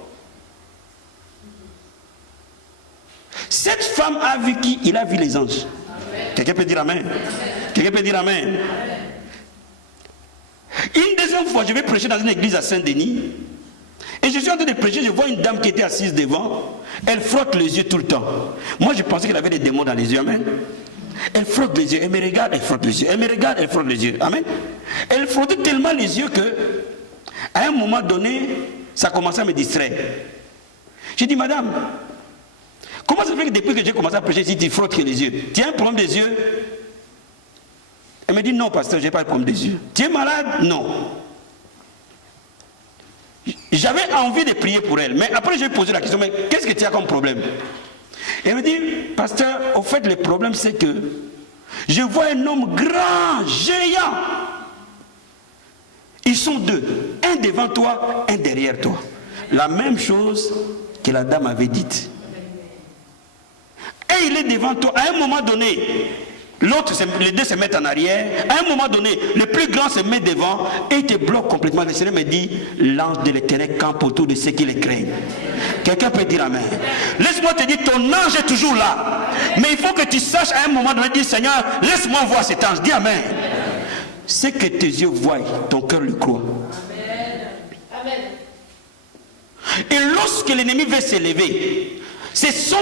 Cette femme a vu qui? Il a vu les anges. Quelqu'un peut dire Amen? Quelqu'un peut dire Amen? Une deuxième fois, je vais prêcher dans une église à Saint-Denis. Et je suis en train de prêcher, je vois une dame qui était assise devant. Elle frotte les yeux tout le temps. Moi, je pensais qu'elle avait des démons dans les yeux. Amen. Elle frotte les yeux, elle me regarde, elle frotte les yeux. Elle me regarde, elle frotte les yeux. Amen. Elle frottait tellement les yeux que, à un moment donné, ça commençait à me distraire. J'ai dit, madame, comment ça fait que depuis que j'ai commencé à prêcher, si tu frottes que les yeux, tu as un problème des yeux? Elle me dit, non, pasteur, je n'ai pas de problème des yeux. Tu es malade? Non. J'avais envie de prier pour elle, mais après j'ai posé la question, mais qu'est-ce que tu as comme problème? Elle me dit, pasteur, au fait, le problème c'est que je vois un homme grand, géant. Ils sont 2, un devant toi, un derrière toi. La même chose que la dame avait dite. Et il est devant toi, à un moment donné, l'autre, les 2 se mettent en arrière. À un moment donné, le plus grand se met devant et il te bloque complètement. Le Seigneur me dit, l'ange de l'Éternel campe autour de ceux qui les craignent. Quelqu'un peut dire Amen. Laisse-moi te dire, ton ange est toujours là. Mais il faut que tu saches à un moment donné, dire, Seigneur, laisse-moi voir cet ange. Dis Amen. Ce que tes yeux voient, ton cœur le croit. Amen. Et lorsque l'ennemi veut s'élever, ce sont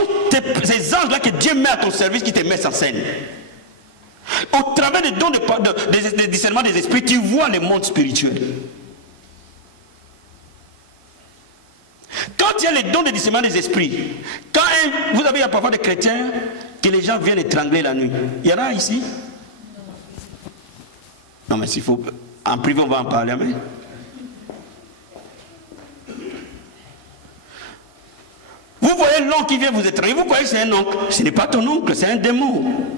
ces anges-là que Dieu met à ton service qui te mettent en scène. Au travers des dons de discernement des esprits, tu vois le monde spirituel. Quand il y a les dons de discernement des esprits, quand vous avez parfois des chrétiens que les gens viennent étrangler la nuit. Il y en a ici? Non, mais s'il faut, en privé on va en parler. Amen. Vous voyez l'oncle qui vient vous étrangler, vous croyez que c'est un oncle? Ce n'est pas ton oncle, c'est un démon.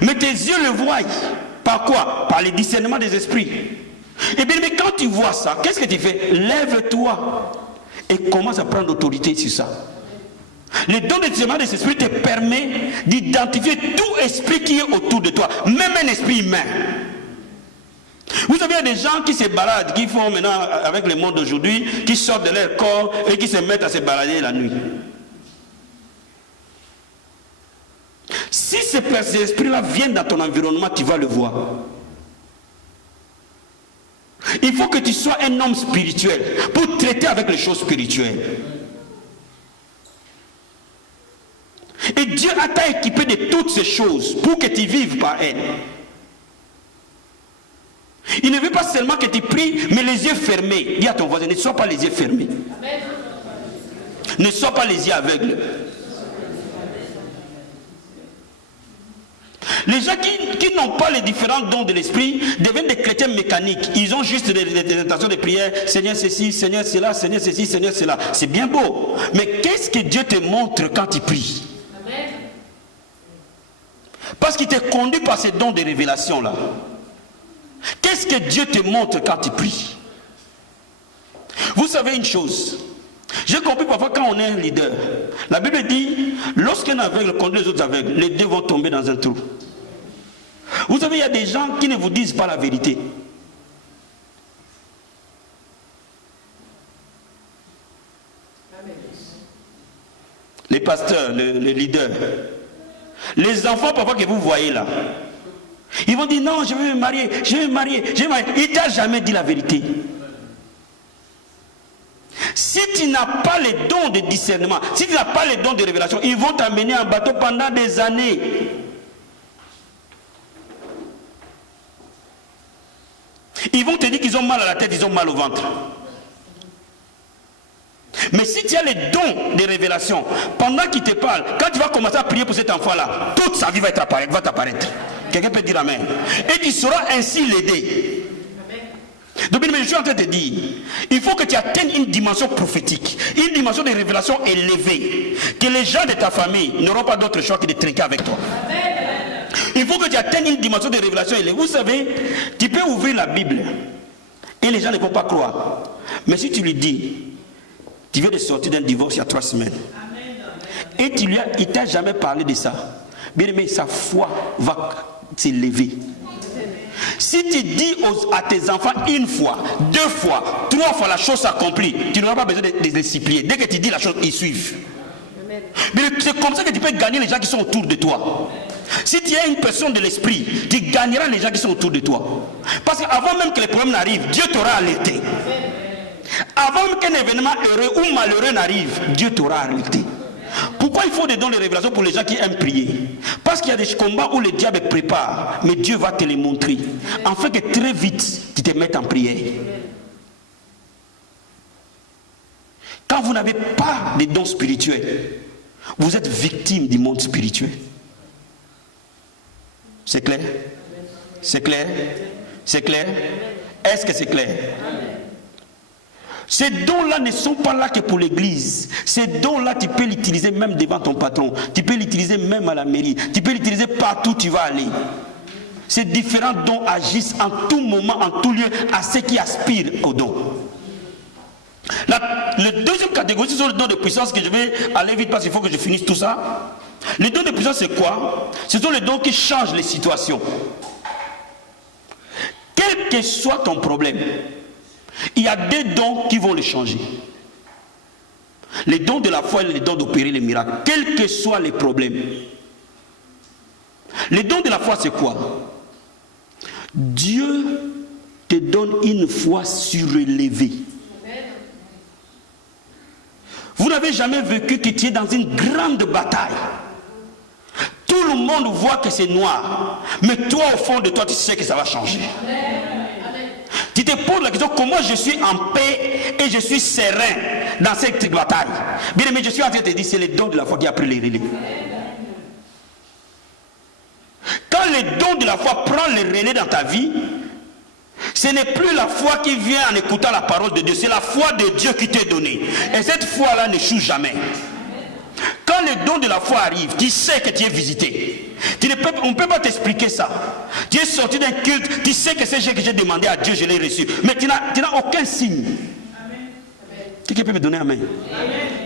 Mais tes yeux le voient. Par quoi? Par le discernement des esprits. Et bien, mais quand tu vois ça, qu'est-ce que tu fais? Lève-toi et commence à prendre autorité sur ça. Le don de discernement des esprits te permet d'identifier tout esprit qui est autour de toi, même un esprit humain. Vous savez, il y a des gens qui se baladent, qui font maintenant avec le monde d'aujourd'hui, qui sortent de leur corps et qui se mettent à se balader la nuit. Si ces esprits-là viennent dans ton environnement, tu vas le voir. Il faut que tu sois un homme spirituel pour traiter avec les choses spirituelles. Et Dieu t'a équipé de toutes ces choses pour que tu vives par elles. Il ne veut pas seulement que tu pries, mais les yeux fermés. Dis à ton voisin, ne sois pas les yeux fermés. Ne sois pas les yeux aveugles. Les gens qui n'ont pas les différents dons de l'esprit deviennent des chrétiens mécaniques. Ils ont juste des intentions de prière. Seigneur ceci, Seigneur cela, Seigneur ceci, Seigneur cela. C'est bien beau. Mais qu'est-ce que Dieu te montre quand tu pries? Parce qu'il te conduit par ces dons de révélation là. Qu'est-ce que Dieu te montre quand tu pries? Vous savez une chose. J'ai compris parfois quand on est un leader. La Bible dit, lorsqu'un aveugle conduit les autres aveugles, les deux vont tomber dans un trou. Vous savez, il y a des gens qui ne vous disent pas la vérité. Les pasteurs, les leaders. Les enfants parfois que vous voyez là. Ils vont dire non, je vais me marier, je vais me marier, je vais me marier. Il ne t'a jamais dit la vérité. Si tu n'as pas les dons de discernement, si tu n'as pas les dons de révélation, ils vont t'amener en bateau pendant des années. Ils vont te dire qu'ils ont mal à la tête, ils ont mal au ventre. Mais si tu as les dons de révélation, pendant qu'il te parle, quand tu vas commencer à prier pour cet enfant-là, toute sa vie va t'apparaître. Quelqu'un peut dire amen. Et tu sauras ainsi l'aider. Donc, mais je suis en train de te dire, il faut que tu atteignes une dimension prophétique, une dimension de révélation élevée, que les gens de ta famille n'auront pas d'autre choix que de trinquer avec toi. Il faut que tu atteignes une dimension de révélation élevée. Vous savez, tu peux ouvrir la Bible et les gens ne vont pas croire. Mais si tu lui dis, tu viens de sortir d'un divorce il y a 3 semaines, et il ne t'a jamais parlé de ça, bien aimé, sa foi va s'élever. Si tu dis à tes enfants une fois, 2 fois, 3 fois la chose s'accomplit, tu n'auras pas besoin de les supplier. Dès que tu dis la chose, ils suivent. Mais c'est comme ça que tu peux gagner les gens qui sont autour de toi. Si tu es une personne de l'esprit, tu gagneras les gens qui sont autour de toi. Parce qu'avant même que les problèmes n'arrivent, Dieu t'aura alerté. Avant qu'un événement heureux ou malheureux n'arrive, Dieu t'aura alerté. Pourquoi il faut des dons de révélation pour les gens qui aiment prier? Parce qu'il y a des combats où le diable prépare, mais Dieu va te les montrer, afin que très vite tu te mettes en prière. Quand vous n'avez pas de dons spirituels, vous êtes victime du monde spirituel. C'est clair? C'est clair? C'est clair? Est-ce que c'est clair? Ces dons-là ne sont pas là que pour l'église. Ces dons-là, tu peux l'utiliser même devant ton patron. Tu peux l'utiliser même à la mairie. Tu peux l'utiliser partout où tu vas aller. Ces différents dons agissent en tout moment, en tout lieu, à ceux qui aspirent aux dons. La deuxième catégorie, ce sont les dons de puissance, que je vais aller vite parce qu'il faut que je finisse tout ça. Les dons de puissance, c'est quoi? Ce sont les dons qui changent les situations. Quel que soit ton problème, il y a 2 dons qui vont le changer. Les dons de la foi et les dons d'opérer les miracles. Quels que soient les problèmes. Les dons de la foi, c'est quoi? Dieu te donne une foi surélevée. Vous n'avez jamais vécu que tu es dans une grande bataille. Tout le monde voit que c'est noir. Mais toi, au fond de toi, tu sais que ça va changer. Tu te poses la question, comment je suis en paix et je suis serein dans cette bataille? Bien aimé, je suis en train de te dire, c'est les dons de la foi qui a pris les relais. Quand les dons de la foi prennent les relais dans ta vie, ce n'est plus la foi qui vient en écoutant la parole de Dieu, c'est la foi de Dieu qui t'est donnée. Et cette foi-là n'échoue jamais. Quand les dons de la foi arrivent, tu sais que tu es visité. On ne peut pas t'expliquer ça. Tu es sorti d'un culte, tu sais que c'est ce que j'ai demandé à Dieu, je l'ai reçu. Mais tu n'as aucun signe. Quelqu'un peut me donner amen?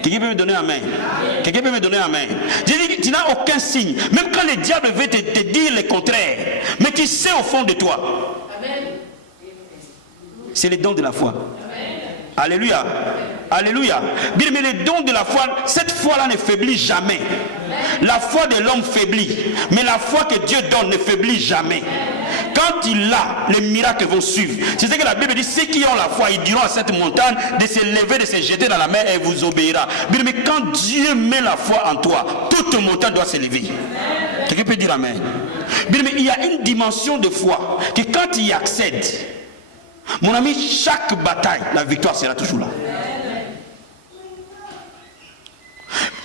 Quelqu'un peut me donner amen? Quelqu'un peut me donner amen? Je dis, tu n'as aucun signe. Même quand le diable veut te dire le contraire, mais tu sais au fond de toi. C'est les dons de la foi. Alléluia. Alléluia. Bien, mais les dons de la foi, cette foi-là ne faiblit jamais. La foi de l'homme faiblit, mais la foi que Dieu donne ne faiblit jamais. Quand il a, les miracles vont suivre. C'est ce que la Bible dit, ceux qui ont la foi, ils diront à cette montagne de se lever, de se jeter dans la mer et vous obéira. Bien, mais quand Dieu met la foi en toi, toute montagne doit se lever. Quelqu'un peut dire amen? Bien, mais il y a une dimension de foi que quand tu y accèdes, mon ami, chaque bataille, la victoire sera toujours là.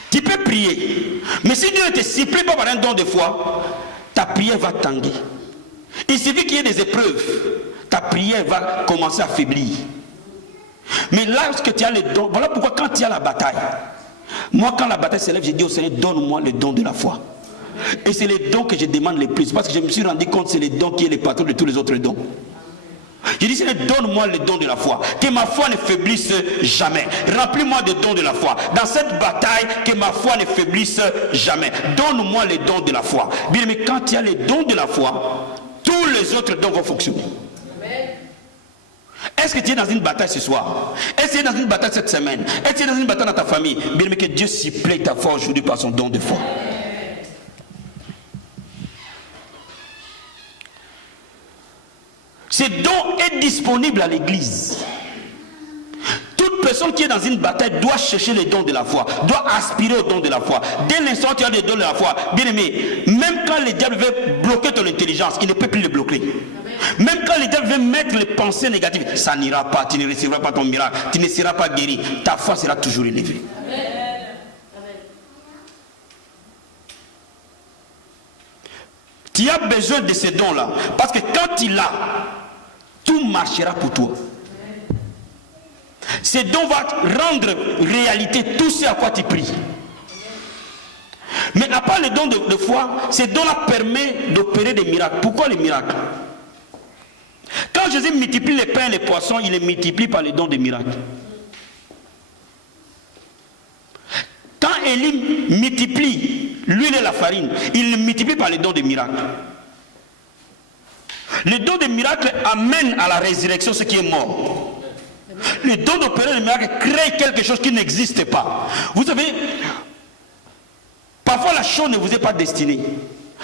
Tu peux prier, mais si Dieu ne te supplie pas par un don de foi, ta prière va tanguer. Il suffit qu'il y ait des épreuves, ta prière va commencer à faiblir. Mais lorsque tu as le don, voilà pourquoi quand tu as la bataille, moi quand la bataille s'élève, je dis au Seigneur, donne-moi le don de la foi. Et c'est les dons que je demande le plus, parce que je me suis rendu compte que c'est les dons qui est le patron de tous les autres dons. Je dis, Seigneur, donne-moi le don de la foi, que ma foi ne faiblisse jamais. Remplis-moi de dons de la foi. Dans cette bataille, que ma foi ne faiblisse jamais. Donne-moi le don de la foi. Bien, mais quand il y a les dons de la foi, tous les autres dons vont fonctionner. Est-ce que tu es dans une bataille ce soir? Est-ce que tu es dans une bataille cette semaine? Est-ce que tu es dans une bataille dans ta famille? Bien, mais que Dieu s'y plaît ta foi aujourd'hui par son don de foi. Ce don est disponible à l'église. Toute personne qui est dans une bataille doit chercher les dons de la foi, doit aspirer aux dons de la foi. Dès l'instant où tu as les dons de la foi, bien aimé, même quand le diable veut bloquer ton intelligence, il ne peut plus le bloquer. Même quand le diable veut mettre les pensées négatives, ça n'ira pas, tu ne recevras pas ton miracle, tu ne seras pas guéri, ta foi sera toujours élevée. Tu as besoin de ces dons-là, parce que quand tu l'as, tout marchera pour toi. Ces dons vont rendre réalité tout ce à quoi tu pries. Mais à part les dons de foi, ces dons-là permettent d'opérer des miracles. Pourquoi les miracles? Quand Jésus multiplie les pains et les poissons, il les multiplie par les dons des miracles. Quand Élie multiplie l'huile et la farine, il le multiplie par les dons des miracles. Les dons des miracles amènent à la résurrection ce qui est mort. Les dons d'opérer les miracles créent quelque chose qui n'existe pas. Vous savez, parfois la chose ne vous est pas destinée.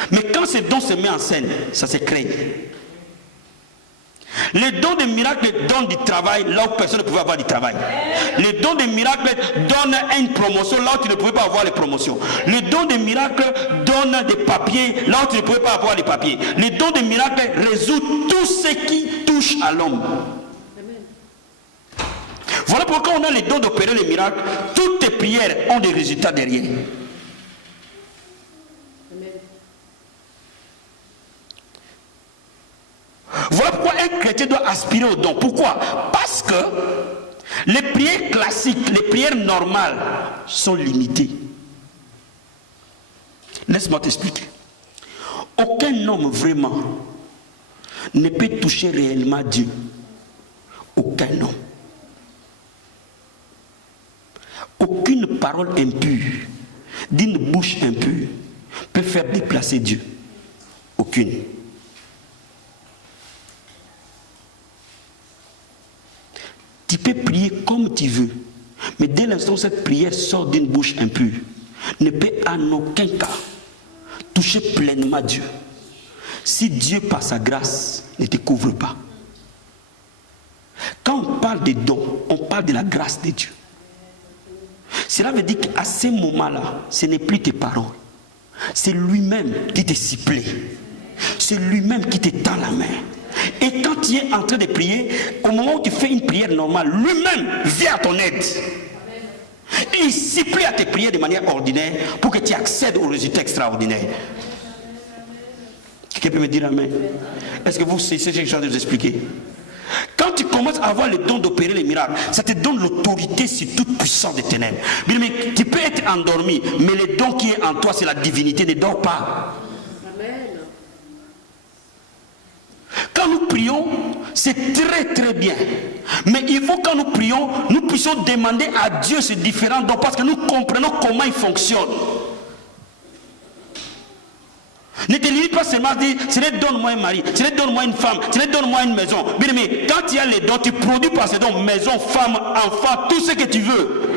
Mais quand ces dons se mettent en scène, ça se crée. Les dons des miracles donnent du travail là où personne ne pouvait avoir du travail. Les dons des miracles donnent une promotion là où tu ne pouvais pas avoir les promotions. Les dons des miracles donnent des papiers là où tu ne pouvais pas avoir les papiers. Les dons des miracles résoudent tout ce qui touche à l'homme. Voilà pourquoi on a les dons d'opérer les miracles. Toutes tes prières ont des résultats derrière. Voilà pourquoi un chrétien doit aspirer aux dons. Pourquoi? Parce que les prières classiques, les prières normales sont limitées. Laisse-moi t'expliquer. Aucun homme vraiment ne peut toucher réellement Dieu. Aucun homme. Aucune parole impure d'une bouche impure peut faire déplacer Dieu. Aucune. Tu peux prier comme tu veux, mais dès l'instant où cette prière sort d'une bouche impure, ne peut en aucun cas toucher pleinement Dieu. Si Dieu, par sa grâce, ne te couvre pas. Quand on parle des dons, on parle de la grâce de Dieu. Cela veut dire qu'à ce moment-là, ce n'est plus tes paroles. C'est lui-même qui te siffle. C'est lui-même qui te tend la main. Et quand tu es en train de prier, au moment où tu fais une prière normale, lui-même vient à ton aide. Et il siffle à tes prières de manière ordinaire pour que tu accèdes au résultat extraordinaire. Quelqu'un peut me dire amen? Est-ce que vous savez ce que je suis en train de vous expliquer? Quand tu commences à avoir le don d'opérer les miracles, ça te donne l'autorité sur toute puissance des ténèbres. Mais tu peux être endormi, mais le don qui est en toi, c'est la divinité, ne dort pas. Quand nous prions, c'est très très bien. Mais il faut quand nous prions, nous puissions demander à Dieu ces différents dons parce que nous comprenons comment ils fonctionnent. Ne te limite pas seulement à dire, Seigneur, donne-moi un mari, Seigneur, donne-moi une femme, Seigneur, donne-moi une maison. Bien aimé, quand tu as les dons, tu produis par ces dons, maison, femme, enfant, tout ce que tu veux.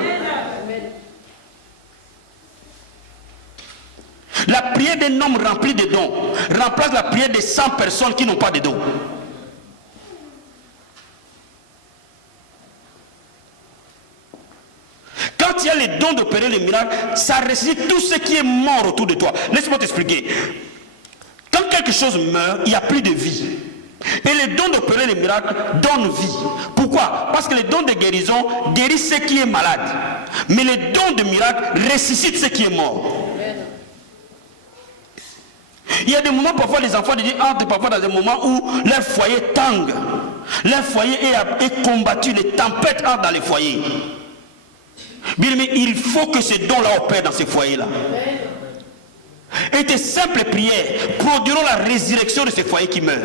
La prière d'un homme rempli de dons remplace la prière de 100 personnes qui n'ont pas de dons. Quand tu as les dons d'opérer les miracles, ça ressuscite tout ce qui est mort autour de toi. Laisse-moi t'expliquer. Quand quelque chose meurt, il n'y a plus de vie. Et les dons d'opérer les miracles donnent vie. Pourquoi? Parce que les dons de guérison guérissent ce qui est malade. Mais les dons de miracle ressuscitent ce qui est mort. Il y a des moments, parfois, les enfants de Dieu entrent parfois dans des moments où leur foyer tangue. Leur foyer est combattu, les tempêtes entrent dans les foyers. Bien, mais il faut que ces dons-là opèrent dans ces foyers-là. Et tes simples prières produiront la résurrection de ces foyers qui meurent.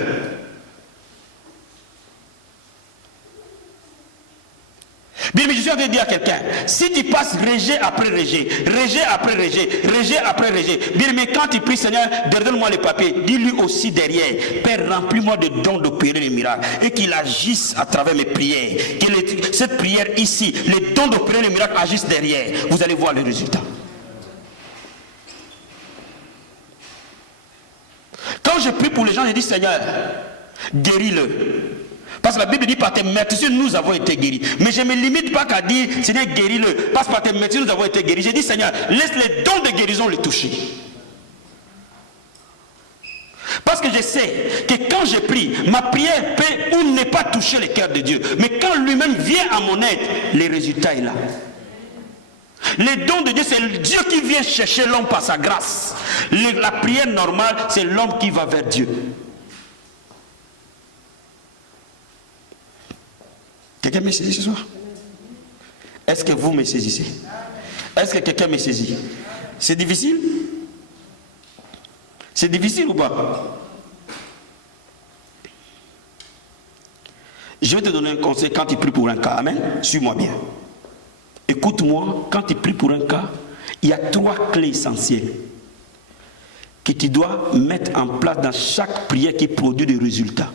Bien, mais je suis en train de dire à quelqu'un, si tu passes rejet après rejet, rejet après rejet, rejet après rejet, bien, mais quand tu pries, Seigneur, donne-moi les papiers, dis-lui aussi derrière, Père, remplis-moi de dons d'opérer les miracles, et qu'il agisse à travers mes prières, que cette prière ici, les dons d'opérer les miracles agissent derrière, vous allez voir le résultat. Quand je prie pour les gens, je dis, Seigneur, guéris-le. Parce que la Bible dit, par tes meurtrissures, nous avons été guéris. Mais je ne me limite pas qu'à dire, Seigneur, guéris-le. Parce que par tes meurtrissures, nous avons été guéris. Je dis, Seigneur, laisse les dons de guérison le toucher. Parce que je sais que quand je prie, ma prière peut ou ne pas toucher le cœur de Dieu. Mais quand lui-même vient à mon aide, le résultat est là. Les dons de Dieu, c'est Dieu qui vient chercher l'homme par sa grâce. La prière normale, c'est l'homme qui va vers Dieu. Quelqu'un me saisit ce soir? Est-ce que vous me saisissez? Est-ce que quelqu'un me saisit? C'est difficile? C'est difficile ou pas? Je vais te donner un conseil quand tu pries pour un cas. Amen? Suis-moi bien. Écoute-moi, quand tu pries pour un cas, il y a 3 clés essentielles que tu dois mettre en place dans chaque prière qui produit des résultats.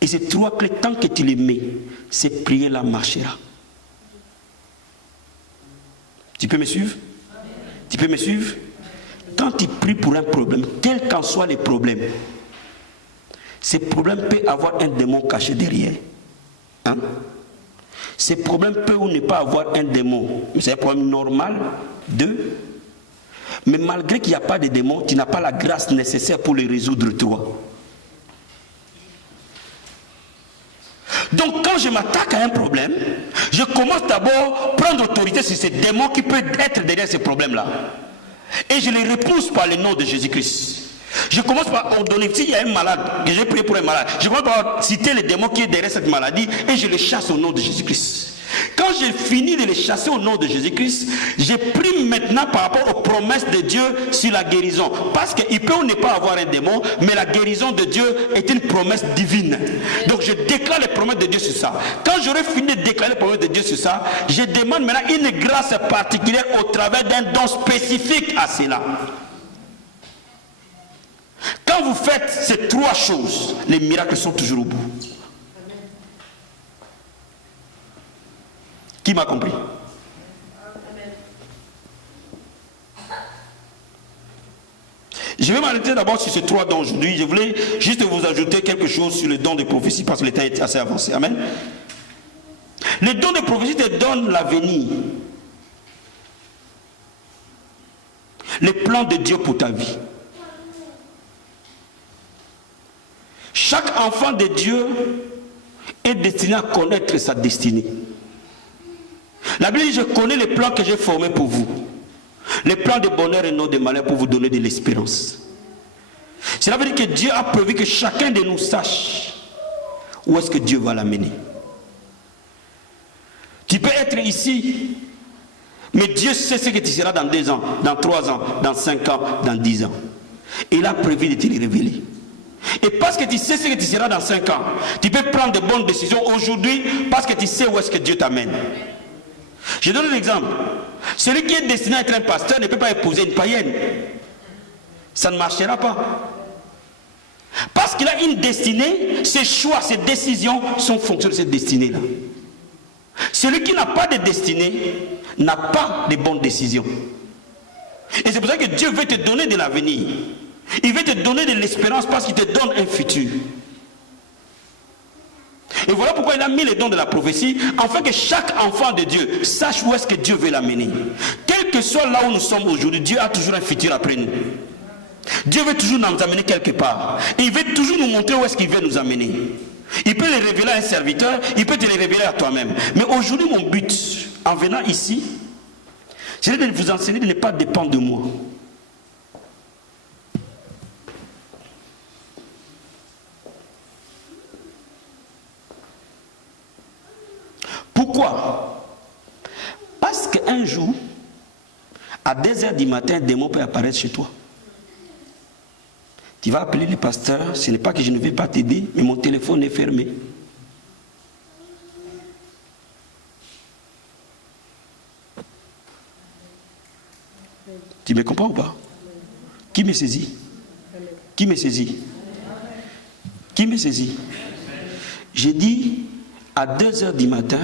Et ces 3 clés, tant que tu les mets, cette prière-là marchera. Tu peux me suivre? Tu peux me suivre? Quand tu pries pour un problème, quel qu'en soit les problèmes, ces problèmes peuvent avoir un démon caché derrière. Hein? Ces problèmes peuvent ou ne pas avoir un démon. C'est un problème normal. 2. Mais malgré qu'il n'y a pas de démon, tu n'as pas la grâce nécessaire pour les résoudre toi. Donc quand je m'attaque à un problème, je commence d'abord à prendre autorité sur ces démons qui peuvent être derrière ces problèmes-là. Et je les repousse par le nom de Jésus-Christ. Je commence par ordonner, s'il y a un malade, que j'ai prié pour un malade, je commence par citer les démons qui sont derrière cette maladie et je les chasse au nom de Jésus-Christ. Quand j'ai fini de les chasser au nom de Jésus-Christ, je prie maintenant par rapport aux promesses de Dieu sur la guérison. Parce qu'il peut ou ne pas avoir un démon, mais la guérison de Dieu est une promesse divine. Donc je déclare les promesses de Dieu sur ça. Quand j'aurai fini de déclarer les promesses de Dieu sur ça, je demande maintenant une grâce particulière au travers d'un don spécifique à cela. Quand vous faites ces 3 choses, les miracles sont toujours au bout. Qui m'a compris? Je vais m'arrêter d'abord sur ces 3 dons aujourd'hui. Je voulais juste vous ajouter quelque chose sur les dons de prophétie parce que le temps est assez avancé. Amen. Les dons de prophétie te donnent l'avenir. Les plans de Dieu pour ta vie. Chaque enfant de Dieu est destiné à connaître sa destinée. La Bible dit, je connais les plans que j'ai formés pour vous. Les plans de bonheur et non de malheur pour vous donner de l'espérance. Cela veut dire que Dieu a prévu que chacun de nous sache où est-ce que Dieu va l'amener. Tu peux être ici, mais Dieu sait ce que tu seras dans 2 ans, dans 3 ans, dans 5 ans, dans 10 ans. Et il a prévu de te le révéler. Et parce que tu sais ce que tu seras dans 5 ans, tu peux prendre de bonnes décisions aujourd'hui parce que tu sais où est-ce que Dieu t'amène. Je donne un exemple. Celui qui est destiné à être un pasteur ne peut pas épouser une païenne. Ça ne marchera pas. Parce qu'il a une destinée, ses choix, ses décisions sont fonction de cette destinée-là. Celui qui n'a pas de destinée n'a pas de bonnes décisions. Et c'est pour ça que Dieu veut te donner de l'avenir. Il veut te donner de l'espérance parce qu'il te donne un futur. Et voilà pourquoi il a mis les dons de la prophétie, afin que chaque enfant de Dieu sache où est-ce que Dieu veut l'amener. Quel que soit là où nous sommes aujourd'hui, Dieu a toujours un futur après nous. Dieu veut toujours nous amener quelque part. Et il veut toujours nous montrer où est-ce qu'il veut nous amener. Il peut les révéler à un serviteur, il peut te les révéler à toi-même. Mais aujourd'hui, mon but, en venant ici, c'est de vous enseigner de ne pas dépendre de moi. Pourquoi? Parce qu'un jour, à 2h du matin, un démon peut apparaître chez toi. Tu vas appeler le pasteur, ce n'est pas que je ne vais pas t'aider, mais mon téléphone est fermé. Tu me comprends ou pas? Qui me saisit? Qui me saisit? Qui me saisit? J'ai dit, à 2h du matin,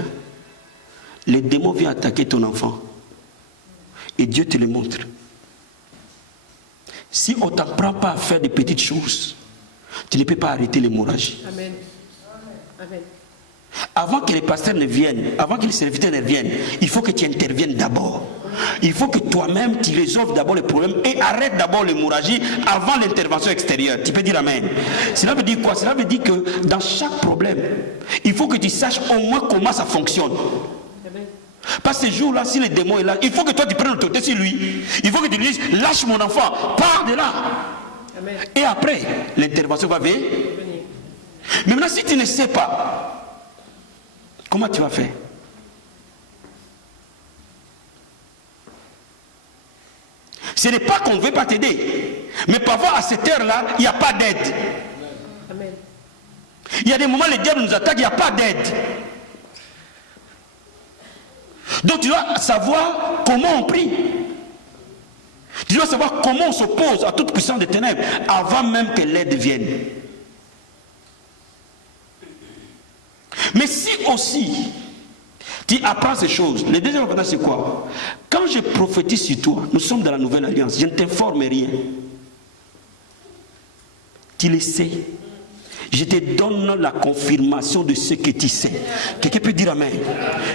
le démon vient attaquer ton enfant. Et Dieu te le montre. Si on ne t'apprend pas à faire des petites choses, tu ne peux pas arrêter l'hémorragie. Amen. Amen. Avant que les pasteurs ne viennent, avant que les serviteurs ne viennent, il faut que tu interviennes d'abord. Il faut que toi-même, tu résolves d'abord le problème et arrête d'abord l'hémorragie avant l'intervention extérieure. Tu peux dire Amen. Cela veut dire quoi? Cela veut dire que dans chaque problème, il faut que tu saches au moins comment ça fonctionne. Parce que ce jour-là, si le démon est là, il faut que toi tu prennes l'autorité sur lui. Il faut que tu lui dises, lâche mon enfant, pars de là. Amen. Et après, l'intervention va venir. Mais maintenant, si tu ne sais pas, comment tu vas faire? Ce n'est pas qu'on ne veut pas t'aider. Mais parfois, à cette heure-là, il n'y a pas d'aide. Il y a des moments, le diable nous attaque, il n'y a pas d'aide. Donc tu dois savoir comment on prie. Tu dois savoir comment on s'oppose à toute puissance des ténèbres avant même que l'aide vienne. Mais si aussi tu apprends ces choses, le deuxième avantage c'est quoi? Quand je prophétise sur toi, nous sommes dans la nouvelle alliance, je ne t'informe rien. Tu le sais. Je te donne la confirmation de ce que tu sais. Quelqu'un peut dire Amen.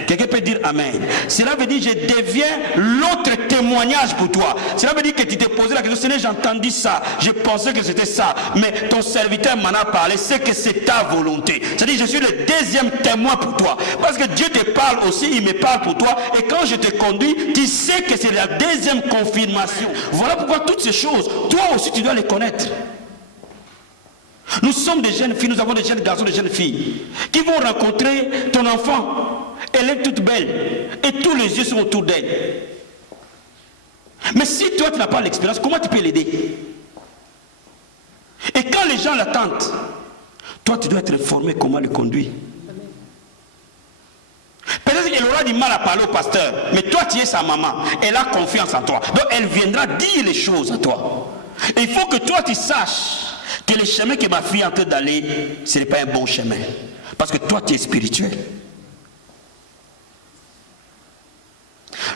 Quelqu'un peut dire Amen. Cela veut dire que je deviens l'autre témoignage pour toi. Cela veut dire que tu t'es posé la question, Seigneur, j'ai entendu ça, je pensais que c'était ça, mais ton serviteur m'en a parlé, c'est que c'est ta volonté. C'est-à-dire je suis le deuxième témoin pour toi. Parce que Dieu te parle aussi, il me parle pour toi, et quand je te conduis, tu sais que c'est la deuxième confirmation. Voilà pourquoi toutes ces choses, toi aussi tu dois les connaître. Nous sommes des jeunes filles, nous avons des jeunes garçons, des jeunes filles qui vont rencontrer ton enfant. Elle est toute belle et tous les yeux sont autour d'elle. Mais si toi tu n'as pas l'expérience, comment tu peux l'aider? Et quand les gens l'attendent, toi tu dois être informé comment le conduire. Peut-être qu'elle aura du mal à parler au pasteur, mais toi tu es sa maman, elle a confiance en toi. Donc elle viendra dire les choses à toi. Et il faut que toi tu saches que le chemin que ma fille est en train d'aller, ce n'est pas un bon chemin. Parce que toi, tu es spirituel.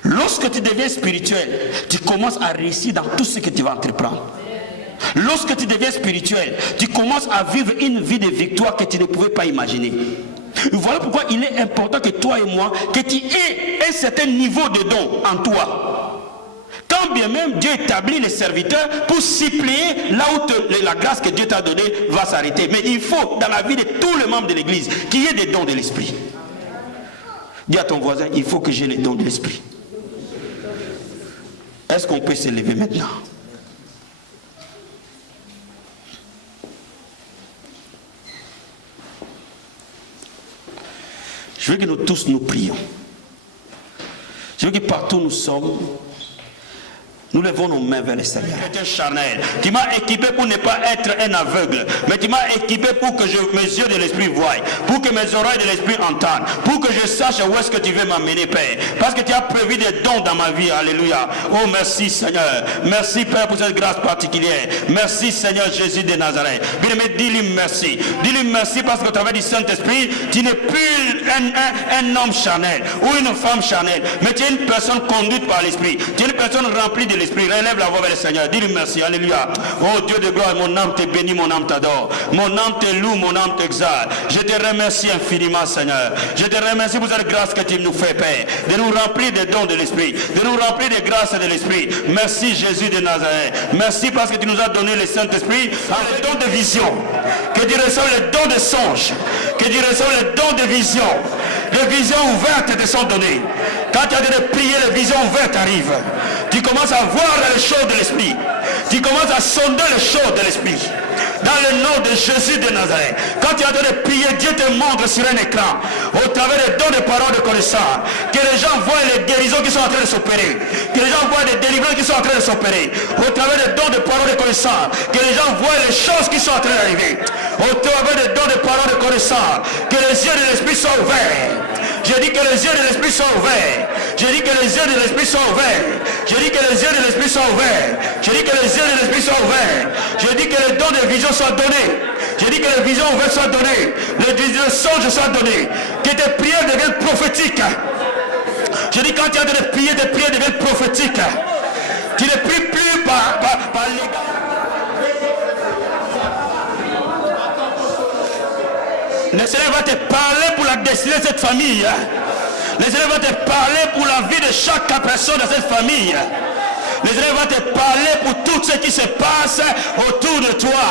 Lorsque tu deviens spirituel, tu commences à réussir dans tout ce que tu vas entreprendre. Lorsque tu deviens spirituel, tu commences à vivre une vie de victoire que tu ne pouvais pas imaginer. Voilà pourquoi il est important que toi et moi, que tu aies un certain niveau de don en toi. Quand bien même Dieu établit les serviteurs pour suppléer là où la grâce que Dieu t'a donnée va s'arrêter. Mais il faut, dans la vie de tous les membres de l'église, qu'il y ait des dons de l'esprit. Dis à ton voisin, il faut que j'ai les dons de l'esprit. Est-ce qu'on peut se lever maintenant? Je veux que nous tous nous prions. Je veux que partout où nous sommes, nous levons nos mains vers le Seigneur. Tu es charnel. Tu m'as équipé pour ne pas être un aveugle. Mais tu m'as équipé pour que mes yeux de l'esprit voient. Pour que mes oreilles de l'esprit entendent. Pour que je sache où est-ce que tu veux m'amener, Père. Parce que tu as prévu des dons dans ma vie. Alléluia. Oh, merci, Seigneur. Merci, Père, pour cette grâce particulière. Merci, Seigneur Jésus de Nazareth. Bien-aimé, dis-lui merci. Dis-lui merci parce qu'au travers du Saint-Esprit, tu n'es plus un homme charnel ou une femme charnelle. Mais tu es une personne conduite par l'esprit. Tu es une personne remplie de l'esprit. l'esprit. Relève la voix vers le Seigneur. Dis-lui merci. Alléluia. Oh Dieu de gloire, mon âme te bénit, mon âme t'adore. Mon âme te loue, mon âme t'exalte. Je te remercie infiniment, Seigneur. Je te remercie pour cette grâce que tu nous fais, Père. De nous remplir des dons de l'esprit. De nous remplir des grâces de l'esprit. Merci Jésus de Nazareth. Merci parce que tu nous as donné le Saint-Esprit, le don de vision. Que tu reçoives le don de songe. Que tu reçoives le don de vision. Les visions ouvertes te sont données. Quand tu as de prier, les visions ouvertes arrivent. Tu commences à voir les choses de l'esprit. Tu commences à sonder les choses de l'esprit. Dans le nom de Jésus de Nazareth. Quand tu as de prier, Dieu te montre sur un écran, au travers des dons de paroles de connaissance, que les gens voient les guérisons qui sont en train de s'opérer. Que les gens voient les délivrances qui sont en train de s'opérer. Au travers des dons de paroles de connaissance, que les gens voient les choses qui sont en train d'arriver. Au travers des dons de paroles de connaissance, que les yeux de l'esprit soient ouverts. Je dis que les yeux de l'esprit sont ouverts. Je dis que les yeux de l'esprit sont ouverts. Je dis que les yeux de l'esprit sont ouverts. Je dis que les yeux de l'esprit sont ouverts. Je dis que les dons de vision soient donnés. Je dis que les visions ouvertes soient données. Les songes soient donnés. Que tes prières deviennent prophétiques. Je dis quand tu as de prier, tes prières deviennent prophétiques. Tu ne pries plus par les... Le Seigneur va te parler pour la destinée de cette famille. Le Seigneur va te parler pour la vie de chaque personne de cette famille. Le Seigneur va te parler pour tout ce qui se passe autour de toi.